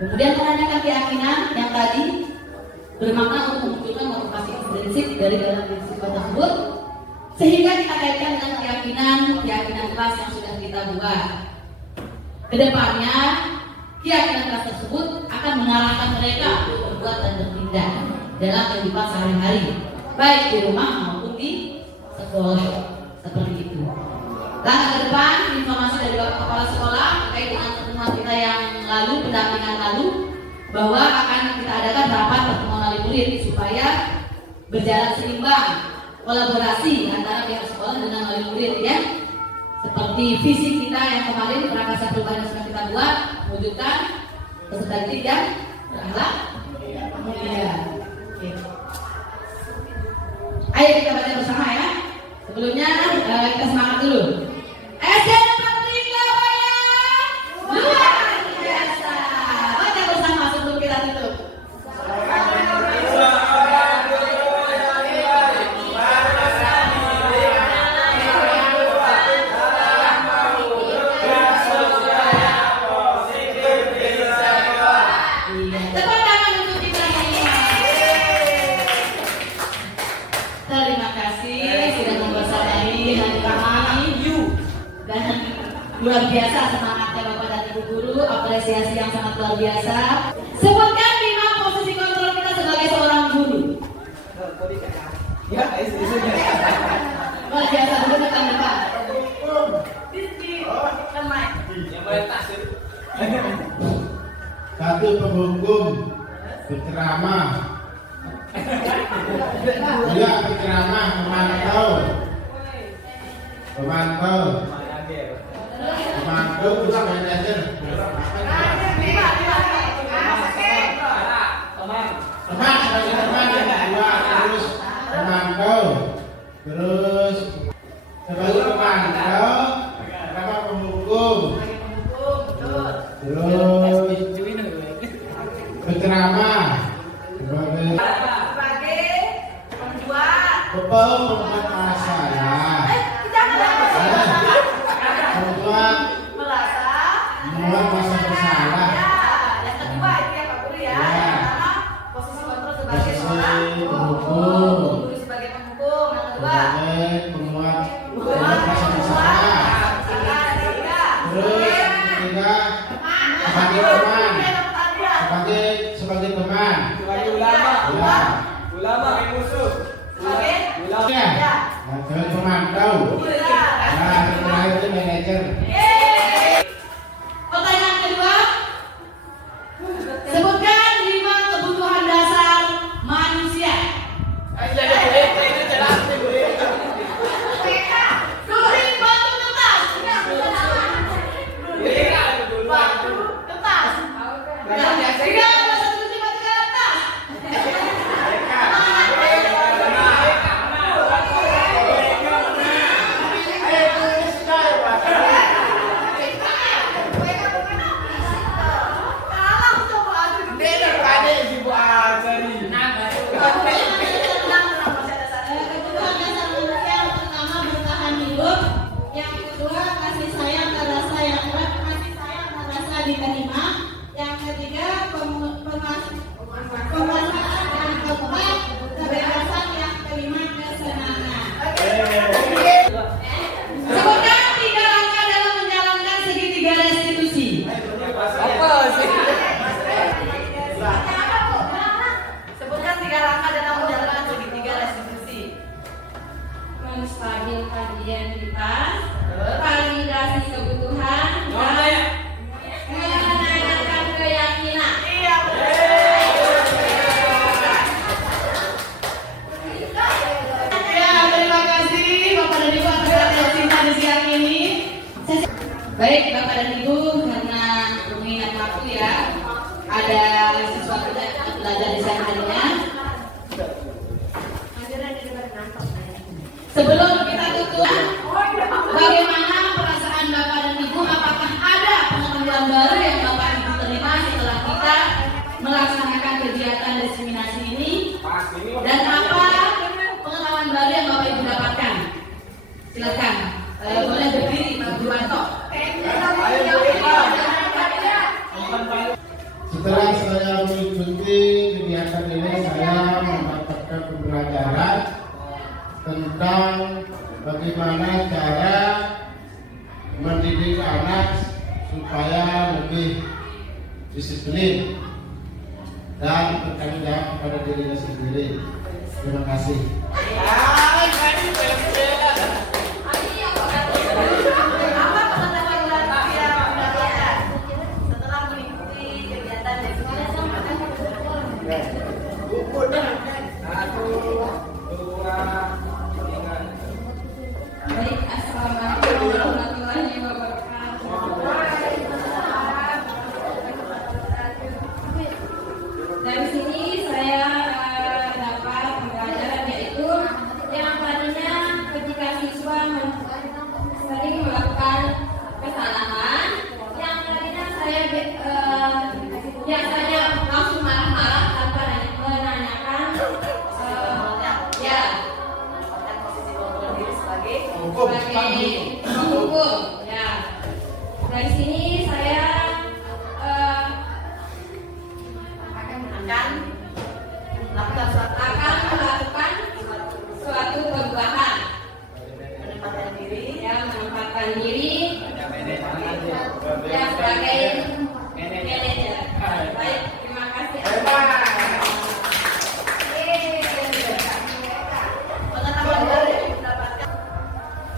Kemudian menanyakan keyakinan yang tadi bermakna untuk memunculkan motivasi prinsip dari dalam prinsip tersebut, sehingga kita kaitkan dengan keyakinan kelas yang sudah kita buat. Kedepannya keyakinan kelas tersebut akan mengarahkan mereka untuk berbuat dan bertindak dalam kehidupan sehari-hari, baik di rumah maupun di sekolah. Seperti itu. Langkah ke depan, informasi dari Bapak Kepala Sekolah terkait dengan pertemuan kita yang lalu, pendampingan lalu, bahwa akan kita adakan rapat pertemuan wali murid supaya berjalan seimbang kolaborasi antara pihak sekolah dengan wali murid ya. Seperti visi kita yang kemarin, prakasa perubahan yang sudah kita buat, wujudkan peserta didik yang berakhlak mulia. Oke. Ayo kita baca bersama ya. Sebelumnya kita semangat dulu. SD Negeri Surabaya luar biasa. Baca bersama sebelum kita tutup. Luar biasa semangatnya Bapak dan Ibu Guru, apresiasi yang sangat luar biasa. Sebutkan 5 posisi kontrol kita sebagai seorang guru. Ya, Luar biasa, dulu depan depan. yang melintas itu. 1 penghukum, berceramah. 2 penceramah, pemantau. Pemantau terus manajer. Teman sebagai teman yang kedua, terus pemantau, terus sebagai pemantau, sama penghukum, terus berceramah sebagai pembuat masalah. Membuat masa bersalah. Ulama musuh. Sebagai Ya. ya. Nah, sebagai pemantau. Nah, yang terakhir itu manajer. Pertanyaan kedua, sebutkan 5 kebutuhan dasar manusia. Kuring, batu, kertas. Batu, kertas. Tiga, satu, tiga, kertas. Kalah coba aduh. Ada ibu Azari. Kebutuhan dasar manusia yang pertama bertahan hidup, yang kedua kasih sayang dan rasa yang kuat, kasih sayang dan rasa diterima, yang ketiga penguasaan yang keempat, kebebasan, yang kelima kesenangan. Sebutkan 3 langkah dalam menjalankan segitiga restitusi. Apa sih? Sebutkan 3 langkah dalam menjalankan segitiga restitusi. Menstabilkan identitas, validasi kebutuhan, dan menanyakan keyakinan. Iya, ya, terima kasih Bapak dan Ibu atas perhatian cinta di siang ini. Baik Bapak dan Ibu, karena mengingat waktu ya, ada sesuatu yang kita belajar di siang harinya. Sebelum kita tutup, bagaimana perasaan Bapak dan Ibu? Apakah ada pengetahuan baru yang Bapak Ibu terima setelah kita melaksanakan kegiatan diseminasi ini? Dan apa pengetahuan baru yang Bapak Ibu dapatkan? Silakan, boleh berdiri Pak Juwanto. Setelah saya mengikuti kegiatan ini, saya mendapatkan pembelajaran tentang bagaimana cara mendidik anak supaya lebih disiplin dan bertanggung jawab kepada dirinya sendiri. Terima kasih. Apa pengetahuan baru yang dapatkan setelah mengikuti kegiatan diseminasi? Satu, dua, tiga. Baik, assalamualaikum warahmatullahi wabarakatuh. Dari sini saya dapat pembelajaran, yaitu yang tadinya ketika siswa sering melakukan kesalahan, yang tadinya saya biasanya langsung marah-marah tanpa menanyakan ya Mendapatkan posisi kontrol diri sebagai sebagai penghukum ya. Dari sini saya akan melakukan suatu perbuatan penempatan diri yang menempatkan diri ya sebagai manajer. Baik, terima kasih. pengetahuan baru yang didapatkan.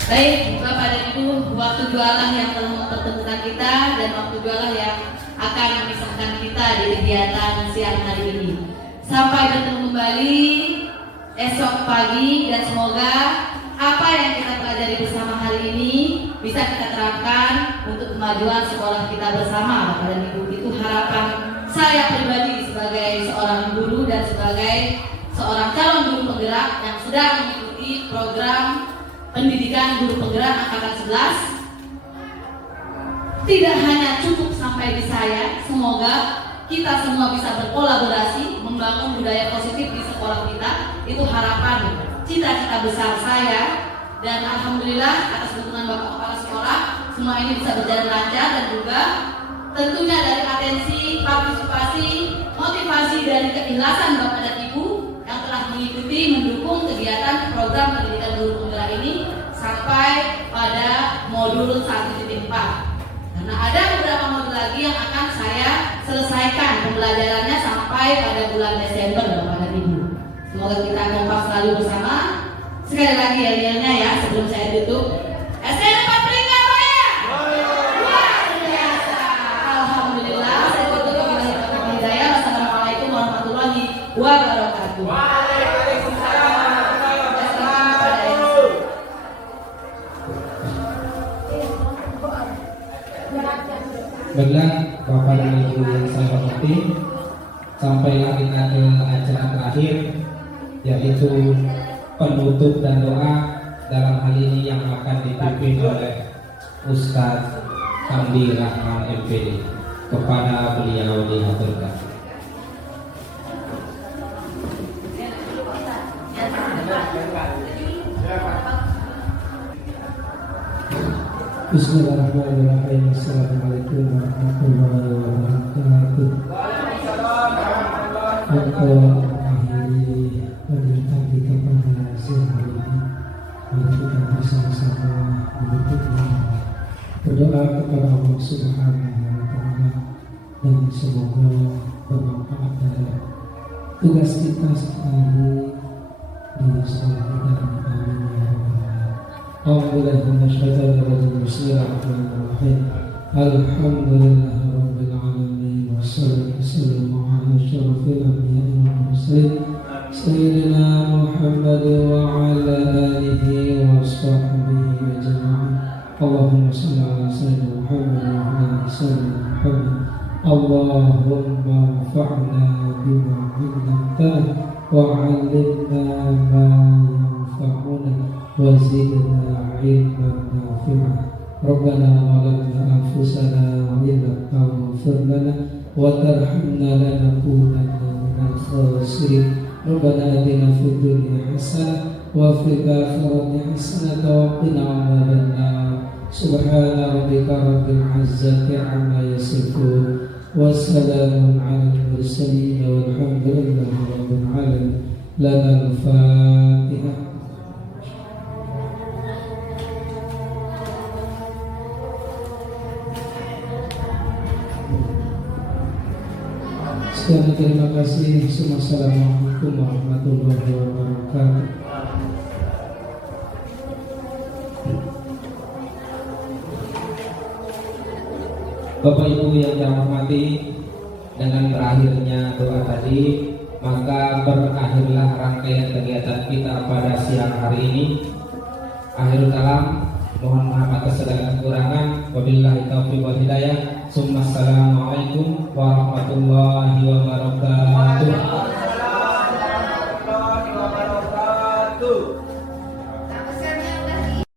Baik, Bapak dan Ibu, waktu jualah yang telah mempertemukan kita dan waktu jualah yang akan memisahkan kita di kegiatan siang hari ini. Sampai bertemu kembali esok pagi dan semoga apa yang kita pelajari bersama hari ini bisa kita terapkan untuk kemajuan sekolah kita bersama, Bapak dan Ibu. Itu harapan saya pribadi sebagai seorang guru dan sebagai seorang calon guru penggerak yang sedang mengikuti program pendidikan guru penggerak angkatan 11. Tidak hanya cukup sampai di saya, semoga kita semua bisa berkolaborasi membangun budaya positif di sekolah kita. Itu harapan cita-cita besar saya, dan alhamdulillah atas dukungan Bapak Kepala Sekolah semua ini bisa berjalan lancar, dan juga tentunya dari atensi, partisipasi, motivasi dari keikhlasan Bapak dan Ibu yang telah mengikuti mendukung kegiatan program pendidikan guru penggerak ini sampai pada modul 1.4. Karena ada beberapa modul lagi yang akan saya selesaikan pembelajarannya sampai pada bulan Desember, Bapak dan Ibu. Semoga kita kompak selalu bersama. Sekali lagi yel-yelnya ya sebelum saya tutup. SDN 4 Pringabaya. Luar biasa. Alhamdulillah. Saya tutup kembali ke hidayah. Wassalamualaikum warahmatullahi wabarakatuh. Baiklah Bapak dan Ibu yang saya hormati, sampailah kita ke acara terakhir, yaitu penutup dan doa dalam hal ini yang akan dipimpin oleh Ustadz Hamdi Rahman MPD. Kepada beliau dihaturkan. Bismillahirrahmanirrahim. Assalamualaikum warahmatullahi wabarakatuh. Untuk mengakhiri pernyataan kita pada siang hari ini, mari kita bersama-sama berdoa kepada Allah Subhanahu wa Ta'ala dan semoga bermanfaat dari tugas kita sehari di sekolah kita. Amin ya rabbal alamin. Alhamdulillah minasyaitonir bismillahirrahmanirrahim. Alhamdulillah rabbil alamin wassalatu wassalamu ala asyrafil anbiya'i wal mursalin sayyidina Muhammad wa ala alihi wa sahbihi ajma'in. Allahumma shalli ala sayyidina Muhammad wa ala ali sayyidina Muhammad. Allahumma anfa'na bima 'allamtana wa 'allimna ma yanfa'una wa zidna 'ilman nafi'an. Rabbana zalamna anfusana wa illam taghfir lana wa tarhamna lanakunanna minal khasirin. Rabbana atina fid dunya hasanah wa fil akhirati hasanah wa qina adzabannar. Subhana rabbika rabbil 'izzati 'amma yasifun wa salamun 'alal mursalin walhamdulillahi rabbil alamin. Lana al-Fatihah. Sekian, terima kasih. Assalamualaikum warahmatullahi wabarakatuh. Bapak Ibu yang saya hormati, dengan berakhirnya doa tadi, maka berakhirlah rangkaian kegiatan kita pada siang hari ini. Akhirul kalam, mohon maaf atas segala kekurangan. Wabillahi taufiq wal hidayah. Assalamualaikum warahmatullahi wabarakatuh.